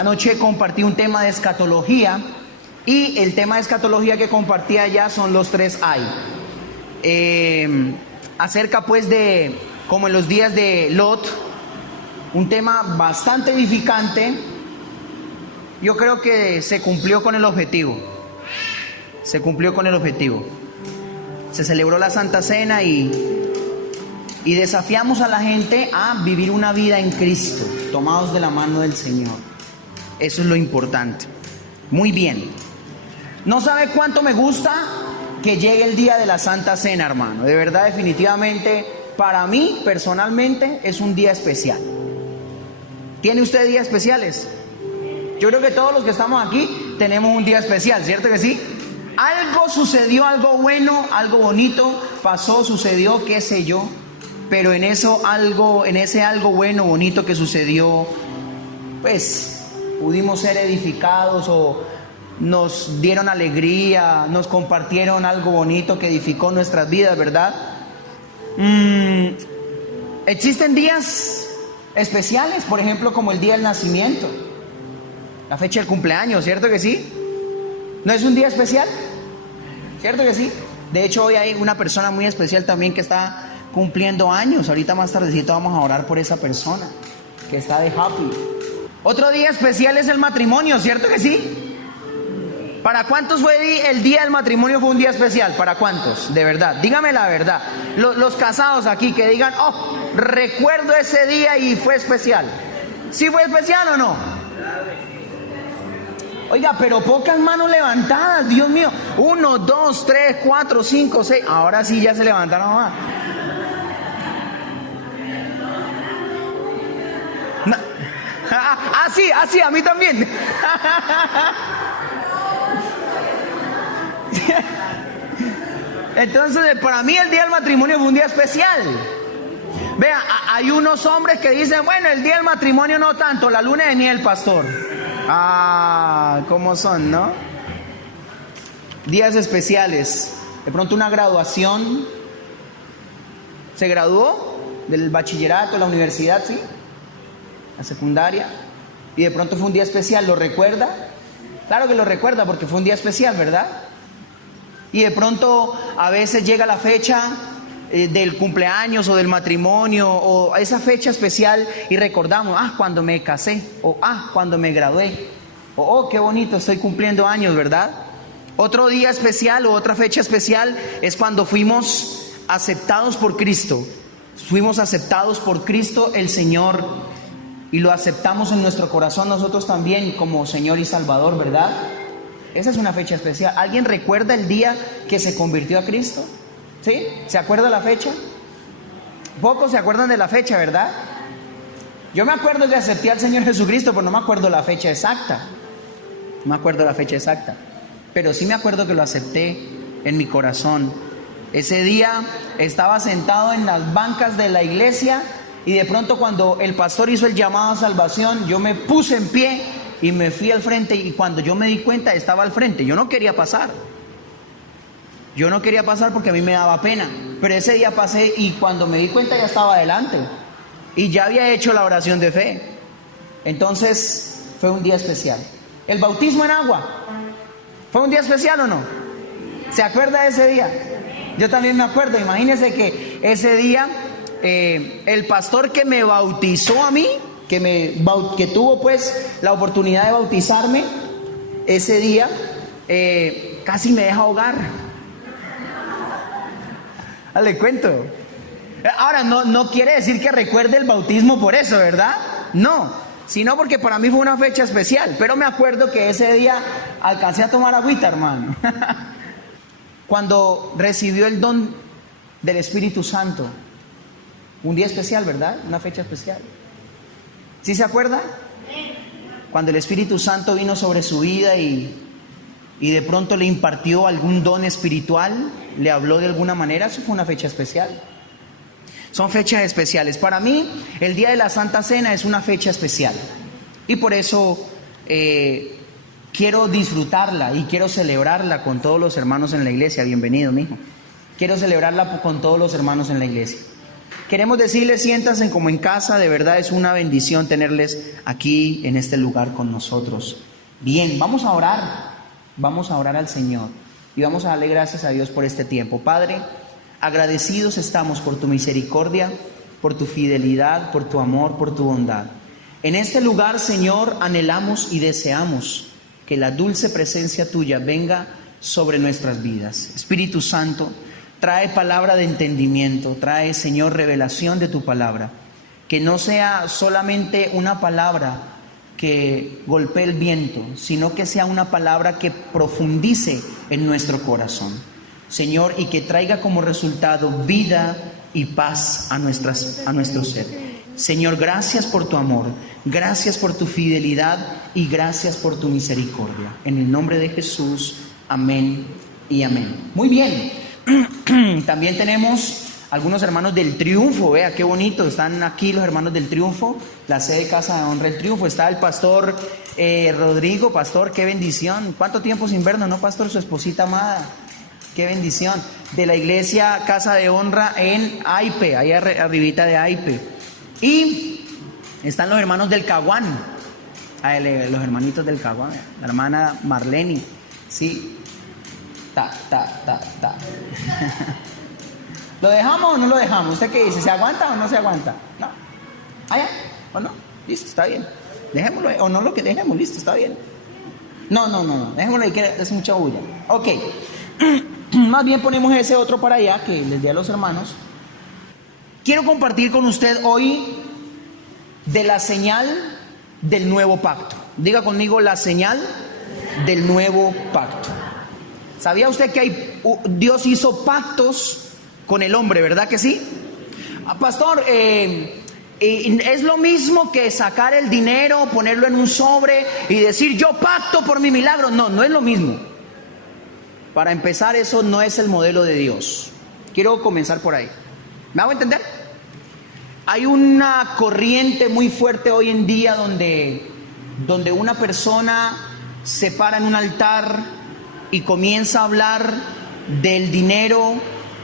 Anoche compartí un tema de escatología y el tema de escatología que compartí allá son los 3 hay. Acerca pues de, como en los días de Lot, un tema bastante edificante. Yo creo que se cumplió con el objetivo. Se cumplió con el objetivo. Se celebró la Santa Cena y desafiamos a la gente a vivir una vida en Cristo, tomados de la mano del Señor. Eso es lo importante. Muy bien. No sabe cuánto me gusta que llegue el día de la Santa Cena, hermano. De verdad, definitivamente, para mí, personalmente, es un día especial. ¿Tiene usted días especiales? Yo creo que todos los que estamos aquí tenemos un día especial, ¿cierto que sí? Algo sucedió, algo bueno, algo bonito, pasó, sucedió, qué sé yo. Pero en ese algo bueno, bonito que sucedió, pues pudimos ser edificados o nos dieron alegría, nos compartieron algo bonito que edificó nuestras vidas, ¿verdad? Existen días especiales, por ejemplo, como el día del nacimiento, la fecha del cumpleaños, ¿cierto que sí? ¿No es un día especial? ¿Cierto que sí? De hecho, hoy hay una persona muy especial también que está cumpliendo años. Ahorita más tardecito vamos a orar por esa persona que está de happy. Otro día especial es el matrimonio, ¿cierto que sí? ¿Para cuántos fue el día del matrimonio? Fue un día especial. ¿Para cuántos? De verdad, dígame la verdad. Los casados aquí que digan, oh, recuerdo ese día y fue especial. ¿Sí fue especial o no? Oiga, pero pocas manos levantadas, Dios mío. 1, 2, 3, 4, 5, 6. Ahora sí ya se levantaron más. No. Sí, a mí también. Entonces, para mí el día del matrimonio fue un día especial. Vea, hay unos hombres que dicen, bueno, el día del matrimonio no tanto, la luna de miel, pastor. ¿Cómo son, no? Días especiales. De pronto una graduación. ¿Se graduó del bachillerato, la universidad, sí? La secundaria. Y de pronto fue un día especial, ¿lo recuerda? Claro que lo recuerda porque fue un día especial, ¿verdad? Y de pronto a veces llega la fecha del cumpleaños o del matrimonio o esa fecha especial y recordamos, cuando me casé, o cuando me gradué, o qué bonito, estoy cumpliendo años, ¿verdad? Otro día especial o otra fecha especial es cuando fuimos aceptados por Cristo. Fuimos aceptados por Cristo el Señor y lo aceptamos en nuestro corazón nosotros también como Señor y Salvador, ¿verdad? Esa es una fecha especial. ¿Alguien recuerda el día que se convirtió a Cristo? ¿Sí? ¿Se acuerda la fecha? Pocos se acuerdan de la fecha, ¿verdad? Yo me acuerdo que acepté al Señor Jesucristo, pero no me acuerdo la fecha exacta. No me acuerdo la fecha exacta. Pero sí me acuerdo que lo acepté en mi corazón. Ese día estaba sentado en las bancas de la iglesia y de pronto cuando el pastor hizo el llamado a salvación, yo me puse en pie y me fui al frente y cuando yo me di cuenta estaba al frente. Yo no quería pasar. Yo no quería pasar porque a mí me daba pena, pero ese día pasé y cuando me di cuenta ya estaba adelante y ya había hecho la oración de fe. Entonces fue un día especial. El bautismo en agua, ¿fue un día especial o no? ¿Se acuerda de ese día? Yo también me acuerdo. Imagínense que ese día el pastor que me bautizó a mí, que tuvo pues la oportunidad de bautizarme, ese día casi me deja ahogar. Le cuento. Ahora, no quiere decir que recuerde el bautismo por eso, ¿verdad? No, sino porque para mí fue una fecha especial. Pero me acuerdo que ese día alcancé a tomar agüita, hermano. Cuando recibió el don del Espíritu Santo. Un día especial, ¿verdad? Una fecha especial. ¿Sí se acuerda? Cuando el Espíritu Santo vino sobre su vida y de pronto le impartió algún don espiritual, le habló de alguna manera, eso fue una fecha especial. Son fechas especiales. Para mí, el día de la Santa Cena es una fecha especial. Y por eso quiero disfrutarla y quiero celebrarla con todos los hermanos en la iglesia. Bienvenido, mijo. Quiero celebrarla con todos los hermanos en la iglesia. queremos decirles, siéntanse como en casa, de verdad es una bendición tenerles aquí en este lugar con nosotros. Bien, vamos a orar al Señor y vamos a darle gracias a Dios por este tiempo. Padre, agradecidos estamos por tu misericordia, por tu fidelidad, por tu amor, por tu bondad. En este lugar, Señor, anhelamos y deseamos que la dulce presencia tuya venga sobre nuestras vidas. Espíritu Santo, trae palabra de entendimiento, trae, Señor, revelación de tu palabra. Que no sea solamente una palabra que golpee el viento, sino que sea una palabra que profundice en nuestro corazón, Señor, y que traiga como resultado vida y paz a nuestro ser. Señor, gracias por tu amor, gracias por tu fidelidad y gracias por tu misericordia. En el nombre de Jesús, amén y amén. Muy bien, también tenemos algunos hermanos del Triunfo. Vea qué bonito, están aquí los hermanos del Triunfo, la sede Casa de Honra del Triunfo. Está el pastor Rodrigo. Pastor, qué bendición. ¿Cuánto tiempo sin vernos, no, pastor? Su esposita amada, qué bendición. De la iglesia Casa de Honra en Aipe, ahí arribita de Aipe. Y están los hermanos del Caguán, los hermanitos del Caguán, la hermana Marleni, sí. ¿Lo dejamos o no lo dejamos? ¿Usted qué dice? ¿Se aguanta o no se aguanta? ¿No? ¿Ah, ya? ¿O no? Listo, está bien. Dejémoslo, o no lo que dejemos, listo, está bien. No, dejémoslo ahí, que es mucha bulla. Ok. Más bien ponemos ese otro para allá, que les di a los hermanos. Quiero compartir con usted hoy de la señal del nuevo pacto. Diga conmigo, la señal del nuevo pacto. ¿Sabía usted que Dios hizo pactos con el hombre, verdad que sí? Pastor, ¿es lo mismo que sacar el dinero, ponerlo en un sobre y decir yo pacto por mi milagro? No, no es lo mismo. Para empezar, eso no es el modelo de Dios. Quiero comenzar por ahí. ¿Me hago entender? Hay una corriente muy fuerte hoy en día donde una persona se para en un altar y comienza a hablar del dinero,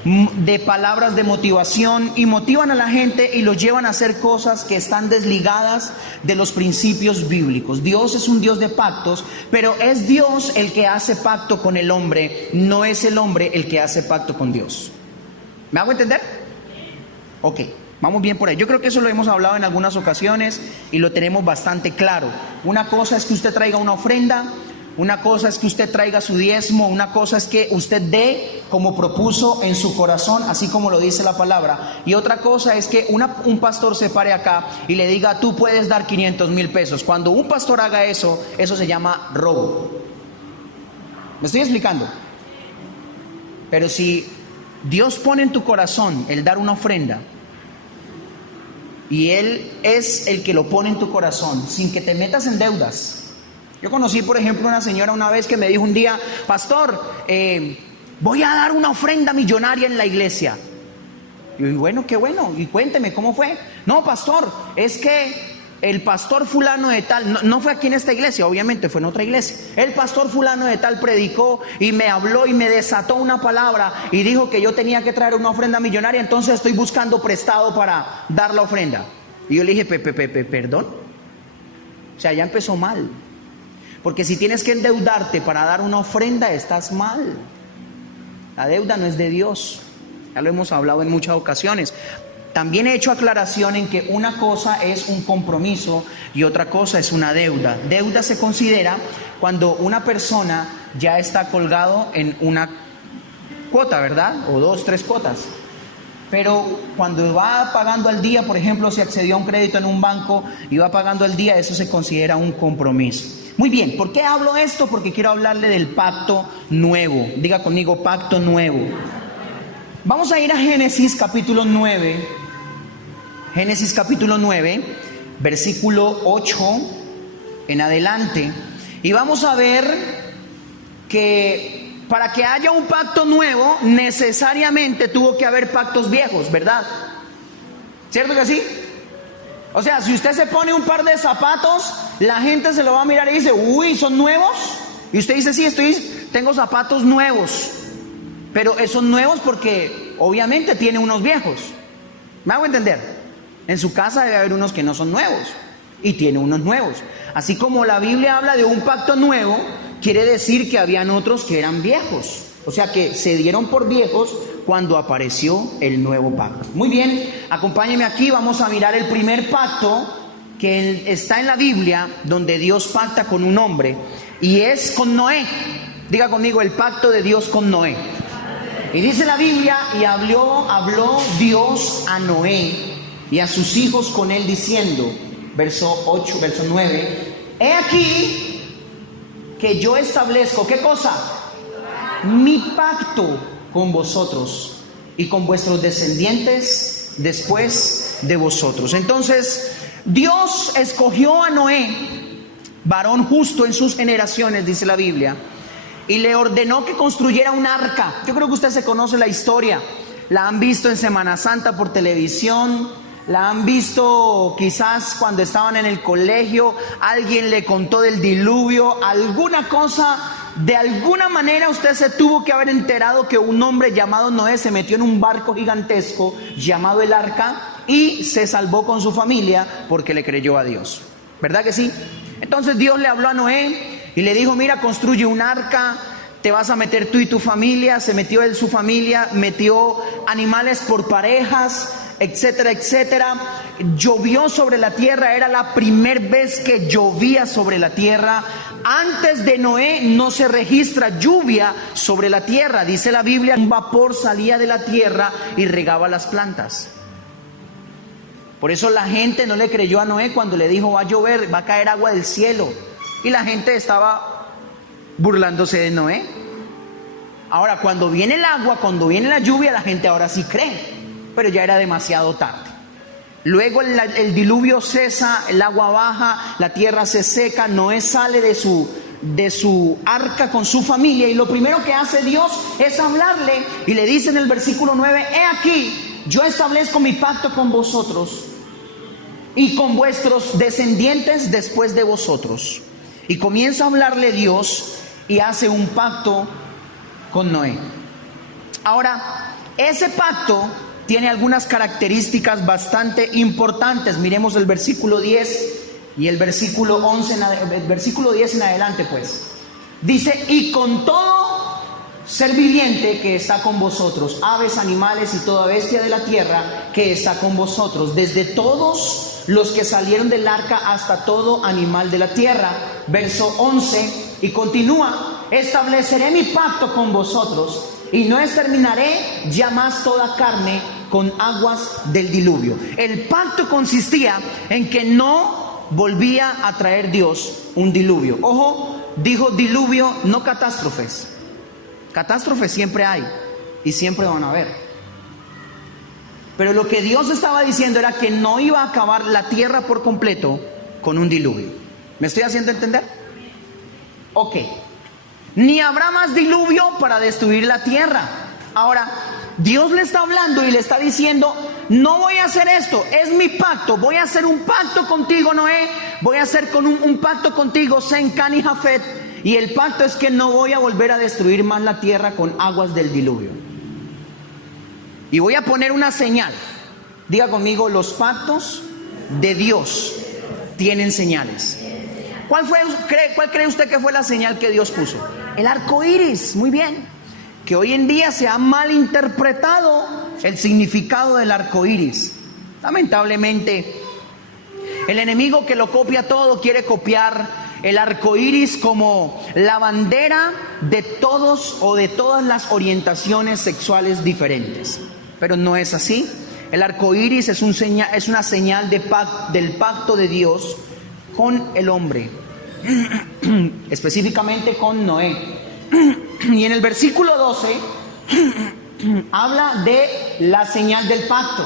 de palabras de motivación, y motivan a la gente y los llevan a hacer cosas que están desligadas de los principios bíblicos. Dios es un Dios de pactos, pero es Dios el que hace pacto con el hombre, no es el hombre el que hace pacto con Dios. ¿Me hago entender? Ok, vamos bien por ahí. Yo creo que eso lo hemos hablado en algunas ocasiones y lo tenemos bastante claro. Una cosa es que usted traiga una ofrenda, una cosa es que usted traiga su diezmo, una cosa es que usted dé como propuso en su corazón, así como lo dice la palabra. Y otra cosa es que un pastor se pare acá y le diga, tú puedes dar 500,000 pesos. Cuando un pastor haga eso, eso se llama robo. ¿Me estoy explicando? Pero si Dios pone en tu corazón el dar una ofrenda, y Él es el que lo pone en tu corazón, sin que te metas en deudas. Yo conocí, por ejemplo, una señora una vez que me dijo un día, pastor, voy a dar una ofrenda millonaria en la iglesia. Y yo, bueno, qué bueno, y cuénteme, ¿cómo fue? No, pastor, es que el pastor fulano de tal, no fue aquí en esta iglesia, obviamente fue en otra iglesia. El pastor fulano de tal predicó y me habló y me desató una palabra y dijo que yo tenía que traer una ofrenda millonaria, entonces estoy buscando prestado para dar la ofrenda. Y yo le dije, perdón. O sea, ya empezó mal. Porque si tienes que endeudarte para dar una ofrenda, estás mal. La deuda no es de Dios. Ya lo hemos hablado en muchas ocasiones. También he hecho aclaración en que una cosa es un compromiso y otra cosa es una deuda. Deuda se considera cuando una persona ya está colgado en una cuota, ¿verdad? O 2, 3 cuotas. Pero cuando va pagando al día, por ejemplo, si accedió a un crédito en un banco y va pagando al día, eso se considera un compromiso. Muy bien, ¿por qué hablo esto? Porque quiero hablarle del pacto nuevo. Diga conmigo, pacto nuevo. Vamos a ir a Génesis capítulo 9. Génesis capítulo 9, versículo 8 en adelante. Y vamos a ver que para que haya un pacto nuevo, necesariamente tuvo que haber pactos viejos, ¿verdad? ¿Cierto que sí? O sea, si usted se pone un par de zapatos, la gente se lo va a mirar y dice, uy, ¿son nuevos? Y usted dice, sí, tengo zapatos nuevos. Pero son nuevos porque obviamente tiene unos viejos. ¿Me hago entender? En su casa debe haber unos que no son nuevos y tiene unos nuevos. Así como la Biblia habla de un pacto nuevo, quiere decir que habían otros que eran viejos. O sea que se dieron por viejos cuando apareció el nuevo pacto. Muy bien, acompáñenme aquí, vamos a mirar el primer pacto que está en la Biblia, donde Dios pacta con un hombre, y es con Noé. Diga conmigo, el pacto de Dios con Noé. Y dice la Biblia, y habló Dios a Noé y a sus hijos con él diciendo, verso 8, verso 9, he aquí que yo establezco, ¿qué cosa? Mi pacto con vosotros y con vuestros descendientes después de vosotros. Entonces, Dios escogió a Noé, varón justo en sus generaciones, dice la Biblia, y le ordenó que construyera un arca. Yo creo que usted se conoce la historia, la han visto en Semana Santa por televisión, la han visto quizás cuando estaban en el colegio, alguien le contó del diluvio, alguna cosa. De alguna manera usted se tuvo que haber enterado que un hombre llamado Noé se metió en un barco gigantesco llamado el arca y se salvó con su familia porque le creyó a Dios. ¿Verdad que sí? Entonces Dios le habló a Noé y le dijo, mira, construye un arca, te vas a meter tú y tu familia. Se metió él, su familia, metió animales por parejas, etcétera, etcétera. Llovió sobre la tierra, era la primera vez que llovía sobre la tierra. Antes de Noé no se registra lluvia sobre la tierra. Dice la Biblia, un vapor salía de la tierra y regaba las plantas. Por eso la gente no le creyó a Noé cuando le dijo, va a llover, va a caer agua del cielo. Y la gente estaba burlándose de Noé. Ahora, cuando viene el agua, cuando viene la lluvia, la gente ahora sí cree. Pero ya era demasiado tarde. Luego el diluvio cesa, el agua baja, la tierra se seca, Noé sale de su arca con su familia y lo primero que hace Dios es hablarle y le dice en el versículo 9, he aquí, yo establezco mi pacto con vosotros y con vuestros descendientes después de vosotros. Y comienza a hablarle Dios y hace un pacto con Noé. Ahora, ese pacto tiene algunas características bastante importantes. Miremos el versículo 10 y el versículo 11, el versículo 10 en adelante pues. Dice, y con todo ser viviente que está con vosotros, aves, animales y toda bestia de la tierra que está con vosotros, desde todos los que salieron del arca hasta todo animal de la tierra. Verso 11, y continúa, estableceré mi pacto con vosotros y no exterminaré ya más toda carne con aguas del diluvio. El pacto consistía en que no volvía a traer Dios un diluvio. Ojo, dijo diluvio, no catástrofes. Catástrofes siempre hay y siempre van a haber. Pero lo que Dios estaba diciendo era que no iba a acabar la tierra por completo con un diluvio. ¿Me estoy haciendo entender? Ok. Ni habrá más diluvio para destruir la tierra. Ahora, Dios le está hablando y le está diciendo, no voy a hacer esto, es mi pacto, voy a hacer un pacto contigo, Noé, voy a hacer un pacto contigo, Sem, Can y Jafet, y el pacto es que no voy a volver a destruir más la tierra con aguas del diluvio. Y voy a poner una señal. Diga conmigo, los pactos de Dios tienen señales. ¿Cuál cree usted que fue la señal que Dios puso? El arco iris, muy bien. Que hoy en día se ha malinterpretado el significado del arco iris. Lamentablemente, el enemigo que lo copia todo quiere copiar el arco iris como la bandera de todos o de todas las orientaciones sexuales diferentes. Pero no es así. El arco iris es una señal del pacto de Dios con el hombre, específicamente con Noé. Y en el versículo 12 habla de la señal del pacto.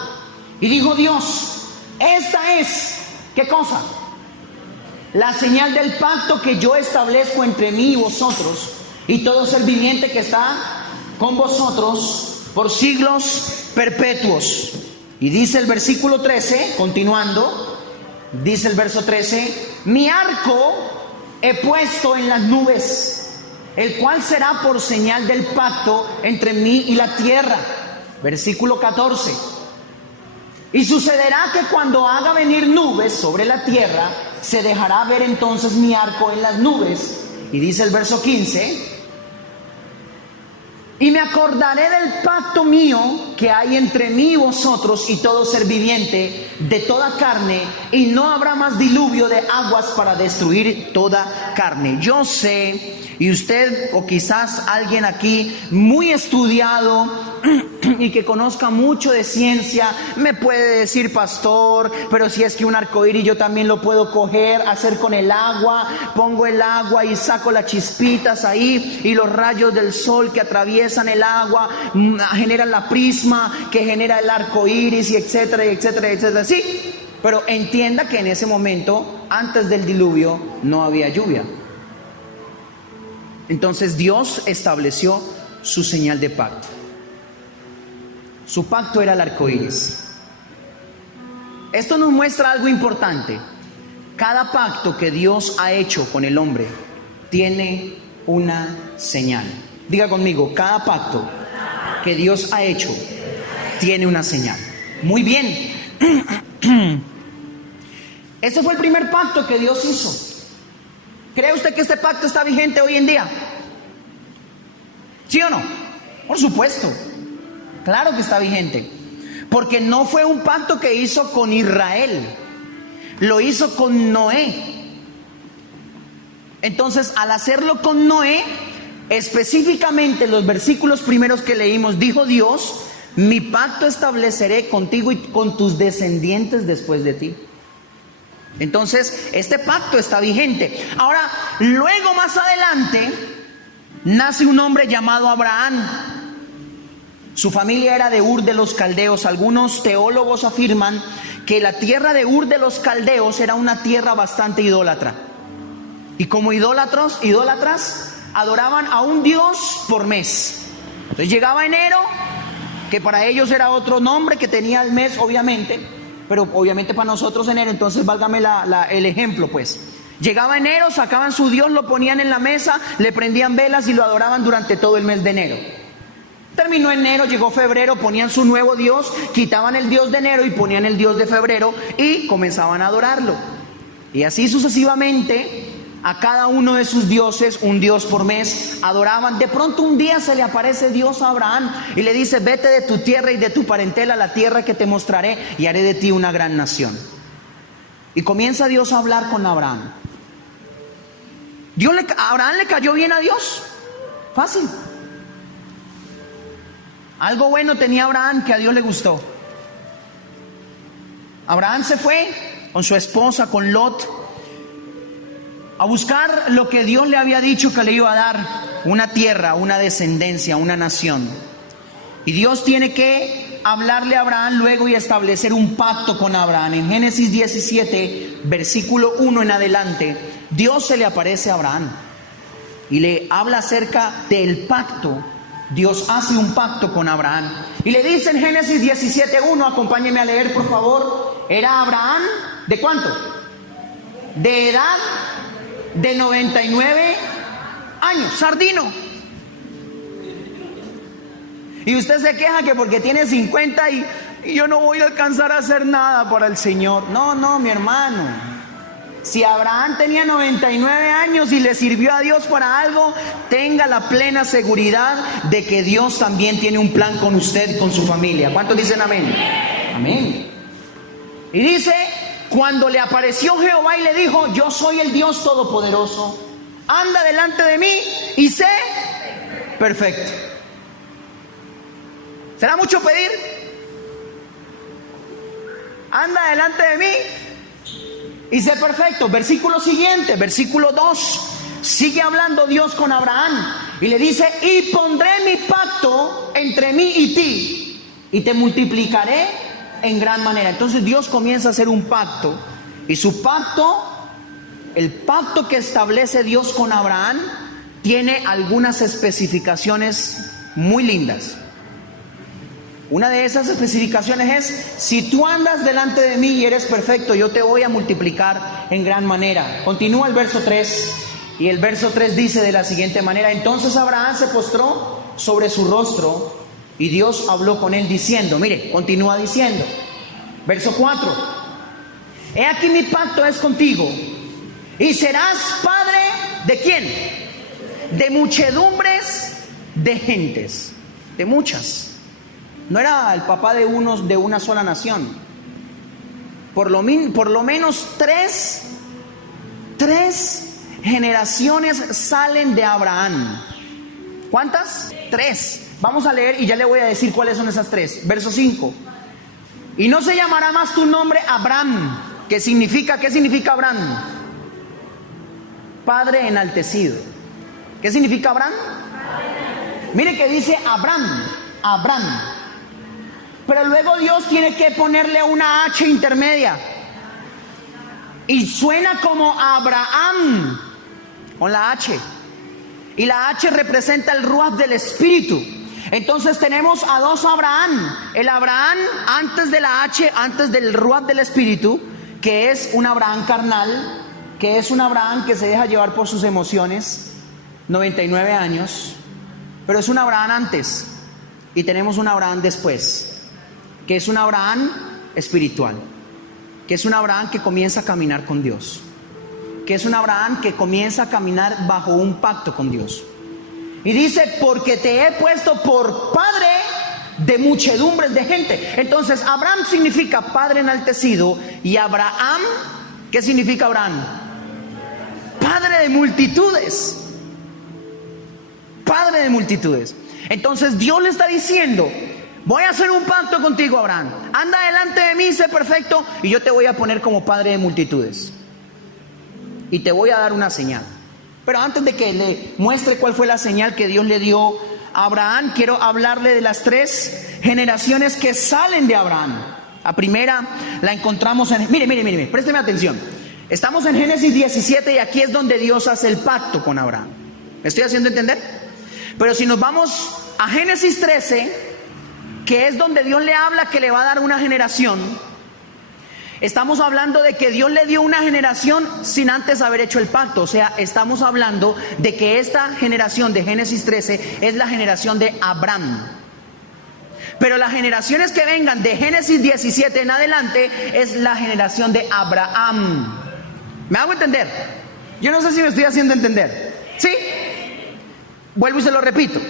Y dijo Dios, esta es, ¿qué cosa? La señal del pacto que yo establezco entre mí y vosotros y todo ser viviente que está con vosotros por siglos perpetuos. Y dice el versículo 13, continuando, dice el verso 13, mi arco he puesto en las nubes, el cual será por señal del pacto entre mí y la tierra. Versículo 14. Y sucederá que cuando haga venir nubes sobre la tierra, se dejará ver entonces mi arco en las nubes. Y dice el verso 15: y me acordaré del pacto mío que hay entre mí y vosotros y todo ser viviente de toda carne, y no habrá más diluvio de aguas para destruir toda carne. Yo sé, y usted o quizás alguien aquí muy estudiado y que conozca mucho de ciencia, me puede decir: pastor, pero si es que un arcoíris yo también lo puedo coger, hacer con el agua, pongo el agua y saco las chispitas ahí, y los rayos del sol que atraviesan el agua generan la prisma que genera el arcoíris, y etcétera, etcétera, etcétera. Sí, pero entienda que en ese momento, antes del diluvio, no había lluvia. Entonces Dios estableció su señal de pacto. Su pacto era el arco iris. Esto nos muestra algo importante. Cada pacto que Dios ha hecho con el hombre tiene una señal. Diga conmigo: cada pacto que Dios ha hecho tiene una señal. Muy bien. Ese fue el primer pacto que Dios hizo. ¿Cree usted que este pacto está vigente hoy en día? ¿Sí o no? Por supuesto. Claro que está vigente. Porque no fue un pacto que hizo con Israel. Lo hizo con Noé. Entonces, al hacerlo con Noé, específicamente los versículos primeros que leímos, dijo Dios: mi pacto estableceré contigo y con tus descendientes después de ti. Entonces, este pacto está vigente. Ahora, luego más adelante, nace un hombre llamado Abraham. Su familia era de Ur de los Caldeos. Algunos teólogos afirman que la tierra de Ur de los Caldeos era una tierra bastante idólatra. Y como idólatras, adoraban a un dios por mes. Entonces llegaba enero, que para ellos era otro nombre que tenía el mes, obviamente, pero obviamente para nosotros enero. Entonces válgame el ejemplo, pues. Llegaba enero, sacaban su dios, lo ponían en la mesa, le prendían velas y lo adoraban durante todo el mes de enero. Terminó enero, llegó febrero, ponían su nuevo dios, quitaban el dios de enero y ponían el dios de febrero y comenzaban a adorarlo. Y así sucesivamente, a cada uno de sus dioses, un dios por mes, adoraban. De pronto un día se le aparece Dios a Abraham y le dice: vete de tu tierra y de tu parentela a la tierra que te mostraré, y haré de ti una gran nación. Y comienza Dios a hablar con Abraham. Abraham le cayó bien a Dios. Fácil. Algo bueno tenía Abraham que a Dios le gustó. Abraham se fue con su esposa, con Lot, a buscar lo que Dios le había dicho que le iba a dar: una tierra, una descendencia, una nación. Y Dios tiene que hablarle a Abraham luego y establecer un pacto con Abraham. En Génesis 17, versículo 1 en adelante, Dios se le aparece a Abraham y le habla acerca del pacto. Dios hace un pacto con Abraham y le dice en Génesis 17:1, acompáñeme a leer por favor: era Abraham, ¿de cuánto? De edad de 99 años, sardino. Y usted se queja que porque tiene 50 y yo no voy a alcanzar a hacer nada para el Señor. No, mi hermano. Si Abraham tenía 99 años y le sirvió a Dios para algo, tenga la plena seguridad de que Dios también tiene un plan con usted y con su familia. ¿Cuántos dicen amén? Amén. Y dice: cuando le apareció Jehová y le dijo: yo soy el Dios Todopoderoso, anda delante de mí y sé perfecto. ¿Será mucho pedir? Anda delante de mí y sé perfecto. Versículo siguiente, versículo 2. Sigue hablando Dios con Abraham y le dice: y pondré mi pacto entre mí y ti, y te multiplicaré en gran manera. Entonces Dios comienza a hacer un pacto, y su pacto, el pacto que establece Dios con Abraham, tiene algunas especificaciones muy lindas. Una de esas especificaciones es: si tú andas delante de mí y eres perfecto, yo te voy a multiplicar en gran manera. Continúa el verso 3, y el verso 3 dice de la siguiente manera: entonces Abraham se postró sobre su rostro, y Dios habló con él diciendo, mire, continúa diciendo: Verso 4. He aquí mi pacto es contigo, y serás padre ¿de quién? De muchedumbres de gentes, de muchas. No era el papá de unos de una sola nación. Por lo menos tres generaciones salen de Abraham. ¿Cuántas? 3. Vamos a leer y ya le voy a decir cuáles son esas 3. Verso 5. Y no se llamará más tu nombre Abraham. ¿Qué significa Abraham? Padre enaltecido. ¿Qué significa Abraham? Mire que dice Abraham. Pero luego Dios tiene que ponerle una H intermedia. Y suena como Abraham, con la H. Y la H representa el ruaj del Espíritu. Entonces tenemos a 2 Abraham. El Abraham antes de la H, antes del ruaj del Espíritu, que es un Abraham carnal, que es un Abraham que se deja llevar por sus emociones, 99 años. Pero es un Abraham antes. Y tenemos un Abraham después, que es un Abraham espiritual, que es un Abraham que comienza a caminar con Dios, que es un Abraham que comienza a caminar bajo un pacto con Dios. Y dice, porque te he puesto por padre de muchedumbres de gente. Entonces Abraham significa padre enaltecido. Y Abraham, ¿qué significa Abraham? Padre de multitudes. Padre de multitudes. Entonces Dios le está diciendo, voy a hacer un pacto contigo, Abraham. Anda delante de mí, sé perfecto, y yo te voy a poner como padre de multitudes. Y te voy a dar una señal. Pero antes de que le muestre cuál fue la señal que Dios le dio a Abraham, quiero hablarle de las 3 generaciones que salen de Abraham. La primera la encontramos en... Mire, présteme atención. Estamos en Génesis 17 y aquí es donde Dios hace el pacto con Abraham. ¿Me estoy haciendo entender? Pero si nos vamos a Génesis 13, que es donde Dios le habla que le va a dar una generación, estamos hablando de que Dios le dio una generación sin antes haber hecho el pacto. O sea, estamos hablando de que esta generación de Génesis 13 es la generación de Abraham. Pero las generaciones que vengan de Génesis 17 en adelante es la generación de Abraham. ¿Me hago entender? Yo no sé si me estoy haciendo entender. ¿Sí? Vuelvo y se lo repito.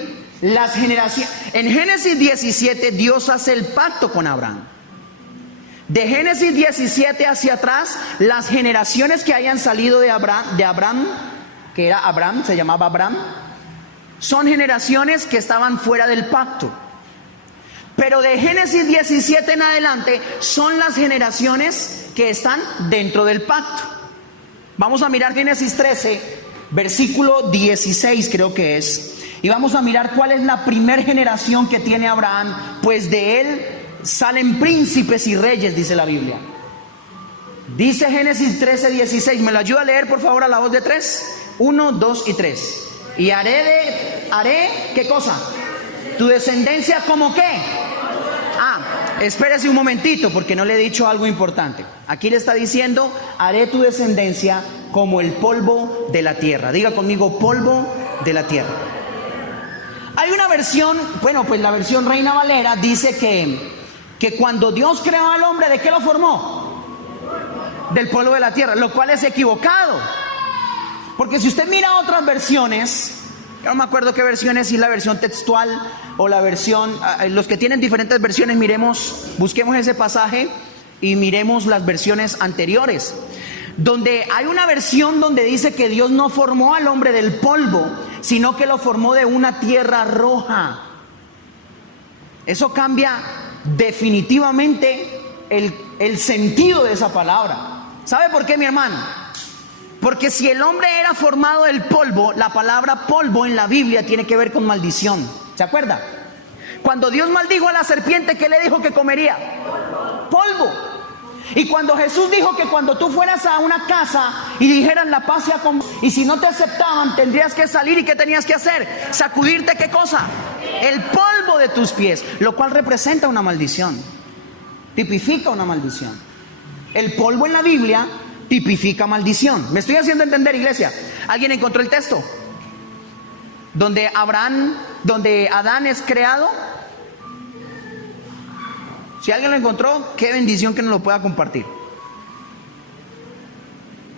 Las generaciones, en Génesis 17 Dios hace el pacto con Abraham. De Génesis 17 hacia atrás, las generaciones que hayan salido de Abraham, que era Abraham, se llamaba Abraham, son generaciones que estaban fuera del pacto. Pero de Génesis 17 en adelante son las generaciones que están dentro del pacto. Vamos a mirar Génesis 13, versículo 16 creo que es. Y vamos a mirar cuál es la primera generación que tiene Abraham, pues de él salen príncipes y reyes, dice la Biblia. Dice Génesis 13, 16. ¿Me lo ayuda a leer por favor a la voz de 3? 1, 2 y 3. Y haré, ¿qué cosa? Tu descendencia como qué. Espérese un momentito porque no le he dicho algo importante. Aquí le está diciendo, haré tu descendencia como el polvo de la tierra. Diga conmigo, polvo de la tierra. Hay una versión, bueno, pues la versión Reina Valera dice que cuando Dios creó al hombre, ¿de qué lo formó? Del polvo de la tierra, lo cual es equivocado. Porque si usted mira otras versiones, yo no me acuerdo qué versión es, si es la versión textual o la versión, los que tienen diferentes versiones, busquemos ese pasaje y miremos las versiones anteriores. Donde hay una versión donde dice que Dios no formó al hombre del polvo, sino que lo formó de una tierra roja. Eso cambia definitivamente el sentido de esa palabra. ¿Sabe por qué, mi hermano? Porque si el hombre era formado del polvo, la palabra polvo en la Biblia tiene que ver con maldición. ¿Se acuerda? Cuando Dios maldijo a la serpiente, ¿qué le dijo que comería? Polvo. Y cuando Jesús dijo que cuando tú fueras a una casa y dijeran la paz sea con... y si no te aceptaban, tendrías que salir, ¿y qué tenías que hacer? Sacudirte, ¿qué cosa? El polvo de tus pies, lo cual representa una maldición, tipifica una maldición. El polvo en la Biblia tipifica maldición. ¿Me estoy haciendo entender, iglesia? ¿Alguien encontró el texto? Donde Adán es creado. Si alguien lo encontró, qué bendición que nos lo pueda compartir.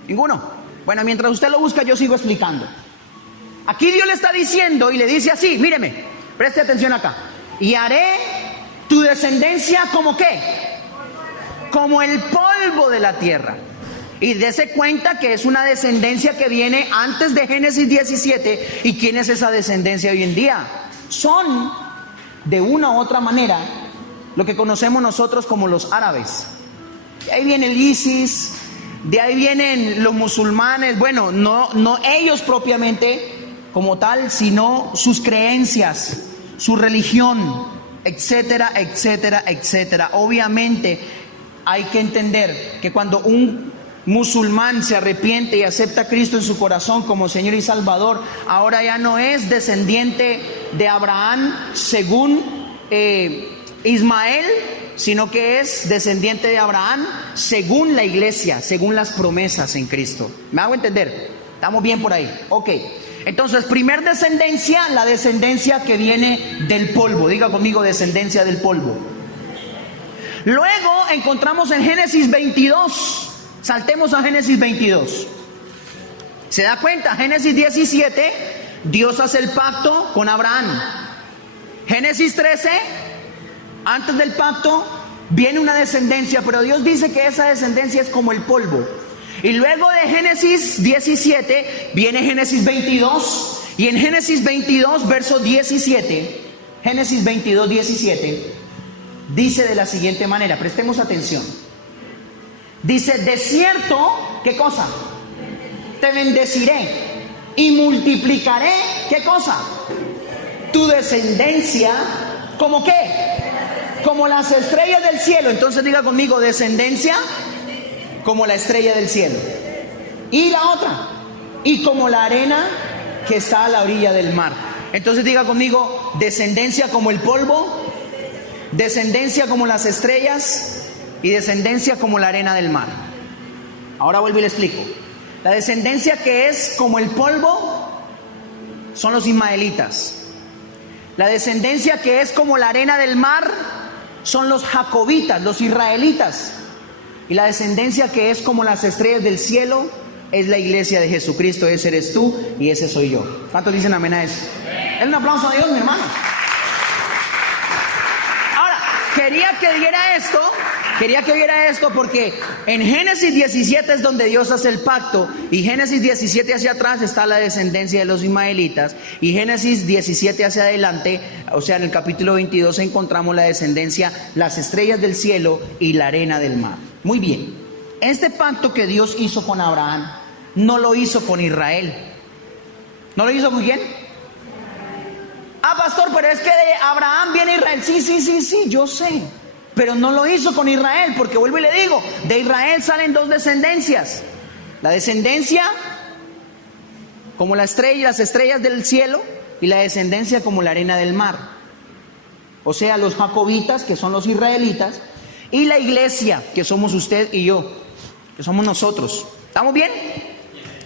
¿Ninguno? Bueno, mientras usted lo busca, yo sigo explicando. Aquí Dios le está diciendo y le dice así, míreme, preste atención acá. Y haré tu descendencia como ¿qué? Como el polvo de la tierra. Y dése cuenta que es una descendencia que viene antes de Génesis 17. ¿Y quién es esa descendencia hoy en día? Son, de una u otra manera, lo que conocemos nosotros como los árabes. De ahí viene el ISIS, de ahí vienen los musulmanes. Bueno, no ellos propiamente como tal, sino sus creencias, su religión, etcétera, etcétera, etcétera. Obviamente hay que entender que cuando un musulmán se arrepiente y acepta a Cristo en su corazón como Señor y Salvador, ahora ya no es descendiente de Abraham según Ismael, sino que es descendiente de Abraham según la iglesia, según las promesas en Cristo. ¿Me hago entender? ¿Estamos bien por ahí? Ok. Entonces, primer descendencia, la descendencia que viene del polvo. Diga conmigo, descendencia del polvo. Luego encontramos en Génesis 22. Saltemos a Génesis 22. ¿Se da cuenta? Génesis 17, Dios hace el pacto con Abraham. Génesis 13, antes del pacto, viene una descendencia, pero Dios dice que esa descendencia es como el polvo. Y luego de Génesis 17 viene Génesis 22. Y en Génesis 22, verso 17, Génesis 22, 17, dice de la siguiente manera, prestemos atención. Dice, de cierto, ¿qué cosa? Te bendeciré y multiplicaré, ¿qué cosa? Tu descendencia, ¿como qué? Como las estrellas del cielo. Entonces diga conmigo, descendencia como la estrella del cielo. Y la otra, y como la arena que está a la orilla del mar. Entonces diga conmigo, descendencia como el polvo, descendencia como las estrellas y descendencia como la arena del mar. Ahora vuelvo y le explico. La descendencia que es como el polvo son los ismaelitas. La descendencia que es como la arena del mar son los jacobitas, los israelitas. Y la descendencia que es como las estrellas del cielo es la iglesia de Jesucristo. Ese eres tú y ese soy yo. ¿Cuántos dicen amén a eso? Es un aplauso a Dios, mi hermano. Ahora, quería que viera esto porque en Génesis 17 es donde Dios hace el pacto, y Génesis 17 hacia atrás está la descendencia de los ismaelitas, y Génesis 17 hacia adelante, o sea en el capítulo 22 encontramos la descendencia, las estrellas del cielo y la arena del mar. Muy bien, este pacto que Dios hizo con Abraham no lo hizo con Israel. ¿No lo hizo con quién? Ah, pastor, pero es que de Abraham viene Israel. Sí, yo sé. Pero no lo hizo con Israel, porque vuelvo y le digo, de Israel salen dos descendencias. La descendencia como la estrella, las estrellas del cielo, y la descendencia como la arena del mar. O sea, los jacobitas, que son los israelitas, y la iglesia, que somos usted y yo, que somos nosotros. ¿Estamos bien?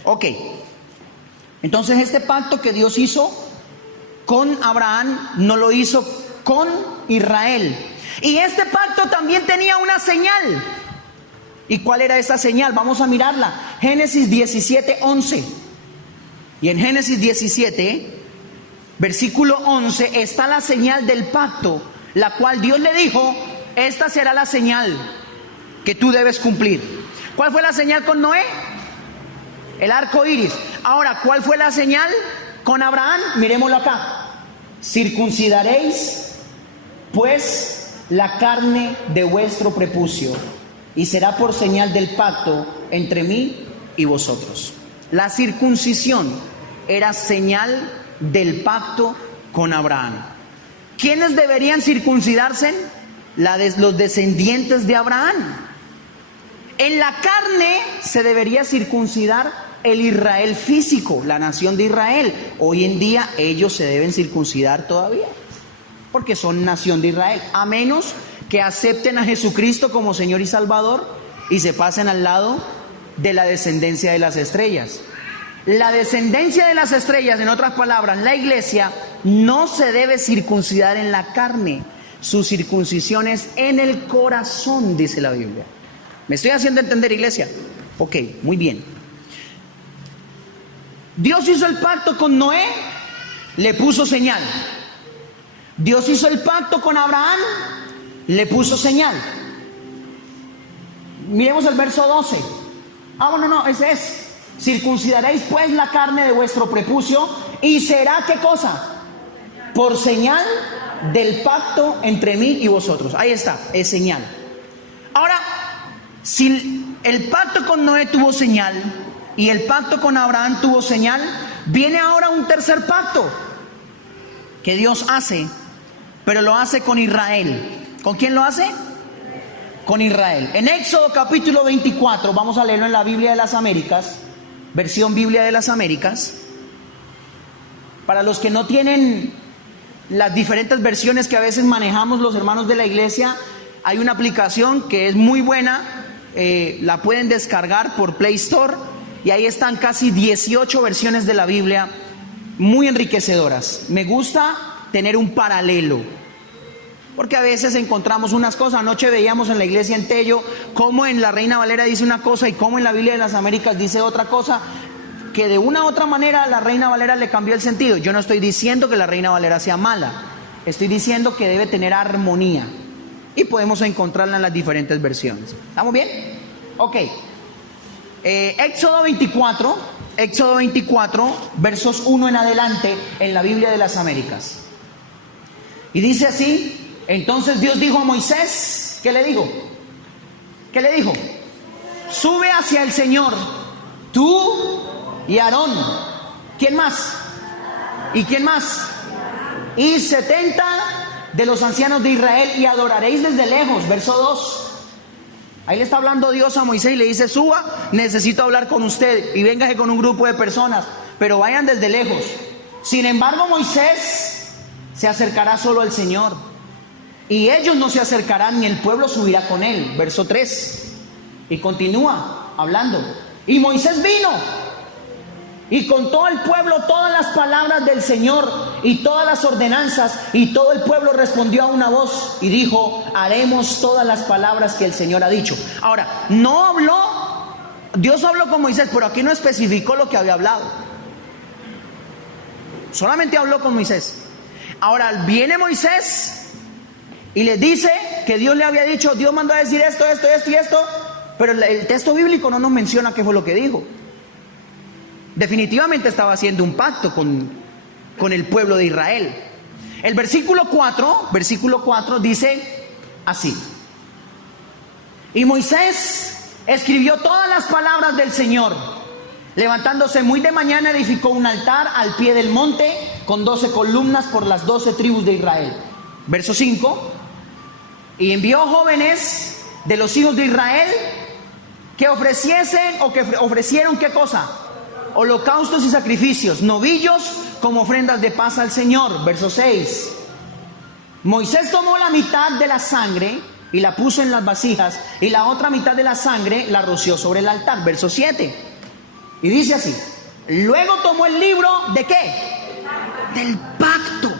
Ok. Entonces este pacto que Dios hizo con Abraham no lo hizo con Israel. Y este pacto también tenía una señal. ¿Y cuál era esa señal? Vamos a mirarla. Génesis 17, 11. Y en Génesis 17, versículo 11, está la señal del pacto, la cual Dios le dijo, esta será la señal que tú debes cumplir. ¿Cuál fue la señal con Noé? El arco iris. Ahora, ¿cuál fue la señal con Abraham? Miremoslo acá. Circuncidaréis pues la carne de vuestro prepucio, y será por señal del pacto entre mí y vosotros. La circuncisión era señal del pacto con Abraham. ¿Quiénes deberían circuncidarse? Los descendientes de Abraham. En la carne se debería circuncidar el Israel físico, la nación de Israel. Hoy en día ellos se deben circuncidar todavía, porque son nación de Israel, a menos que acepten a Jesucristo como Señor y Salvador y se pasen al lado de la descendencia de las estrellas. La descendencia de las estrellas, en otras palabras, la iglesia no se debe circuncidar en la carne, Su circuncisión es en el corazón, dice la Biblia. ¿Me estoy haciendo entender, iglesia? Ok, muy bien. Dios hizo el pacto con Noé, le puso señal. Dios hizo el pacto con Abraham, le puso señal. Miremos el verso 12. Ese es. Circuncidaréis pues la carne de vuestro prepucio y será, ¿qué cosa? Por señal del pacto entre mí y vosotros. Ahí está, es señal. Ahora, si el pacto con Noé tuvo señal y el pacto con Abraham tuvo señal, viene ahora un tercer pacto que Dios hace, pero lo hace con Israel. ¿Con quién lo hace? Con Israel. En Éxodo capítulo 24, vamos a leerlo en la Biblia de las Américas, versión Biblia de las Américas. Para los que no tienen las diferentes versiones que a veces manejamos los hermanos de la iglesia, hay una aplicación que es muy buena, la pueden descargar por Play Store y ahí están casi 18 versiones de la Biblia muy enriquecedoras. Me gusta tener un paralelo, porque a veces encontramos unas cosas. Anoche veíamos en la iglesia en Tello cómo en la Reina Valera dice una cosa y cómo en la Biblia de las Américas dice otra cosa, que de una u otra manera la Reina Valera le cambió el sentido. Yo no estoy diciendo que la Reina Valera sea mala, estoy diciendo que debe tener armonía y podemos encontrarla en las diferentes versiones. ¿Estamos bien? Ok. Éxodo 24, versos 1 en adelante en la Biblia de las Américas. Y dice así: entonces Dios dijo a Moisés, ¿qué le dijo? ¿Qué le dijo? Sube hacia el Señor, tú y Aarón. ¿Quién más? ¿Y quién más? Y 70 de los ancianos de Israel, y adoraréis desde lejos. Verso 2. Ahí le está hablando Dios a Moisés y le dice: suba, necesito hablar con usted y véngase con un grupo de personas, pero vayan desde lejos. Sin embargo, Moisés se acercará solo al Señor, y ellos no se acercarán, ni el pueblo subirá con él. Verso 3. Y continúa hablando. Y Moisés vino y contó al pueblo todas las palabras del Señor y todas las ordenanzas, y todo el pueblo respondió a una voz y dijo: haremos todas las palabras que el Señor ha dicho. Ahora, no habló, Dios habló con Moisés, pero aquí no especificó lo que había hablado. Solamente habló con Moisés. Ahora viene Moisés y le dice que Dios le había dicho, Dios mandó a decir esto y esto, pero el texto bíblico no nos menciona qué fue lo que dijo. Definitivamente estaba haciendo un pacto con el pueblo de Israel. El versículo 4 dice así: y Moisés escribió todas las palabras del Señor. Levantándose muy de mañana, edificó un altar al pie del monte con 12 columnas por las 12 tribus de Israel. Verso 5. Y envió jóvenes de los hijos de Israel que ofreciesen o que ofrecieron, ¿qué cosa? Holocaustos y sacrificios, novillos como ofrendas de paz al Señor. Verso 6. Moisés tomó la mitad de la sangre y la puso en las vasijas, y la otra mitad de la sangre la roció sobre el altar. Verso 7. Y dice así: luego tomó el libro ¿de qué? Del pacto.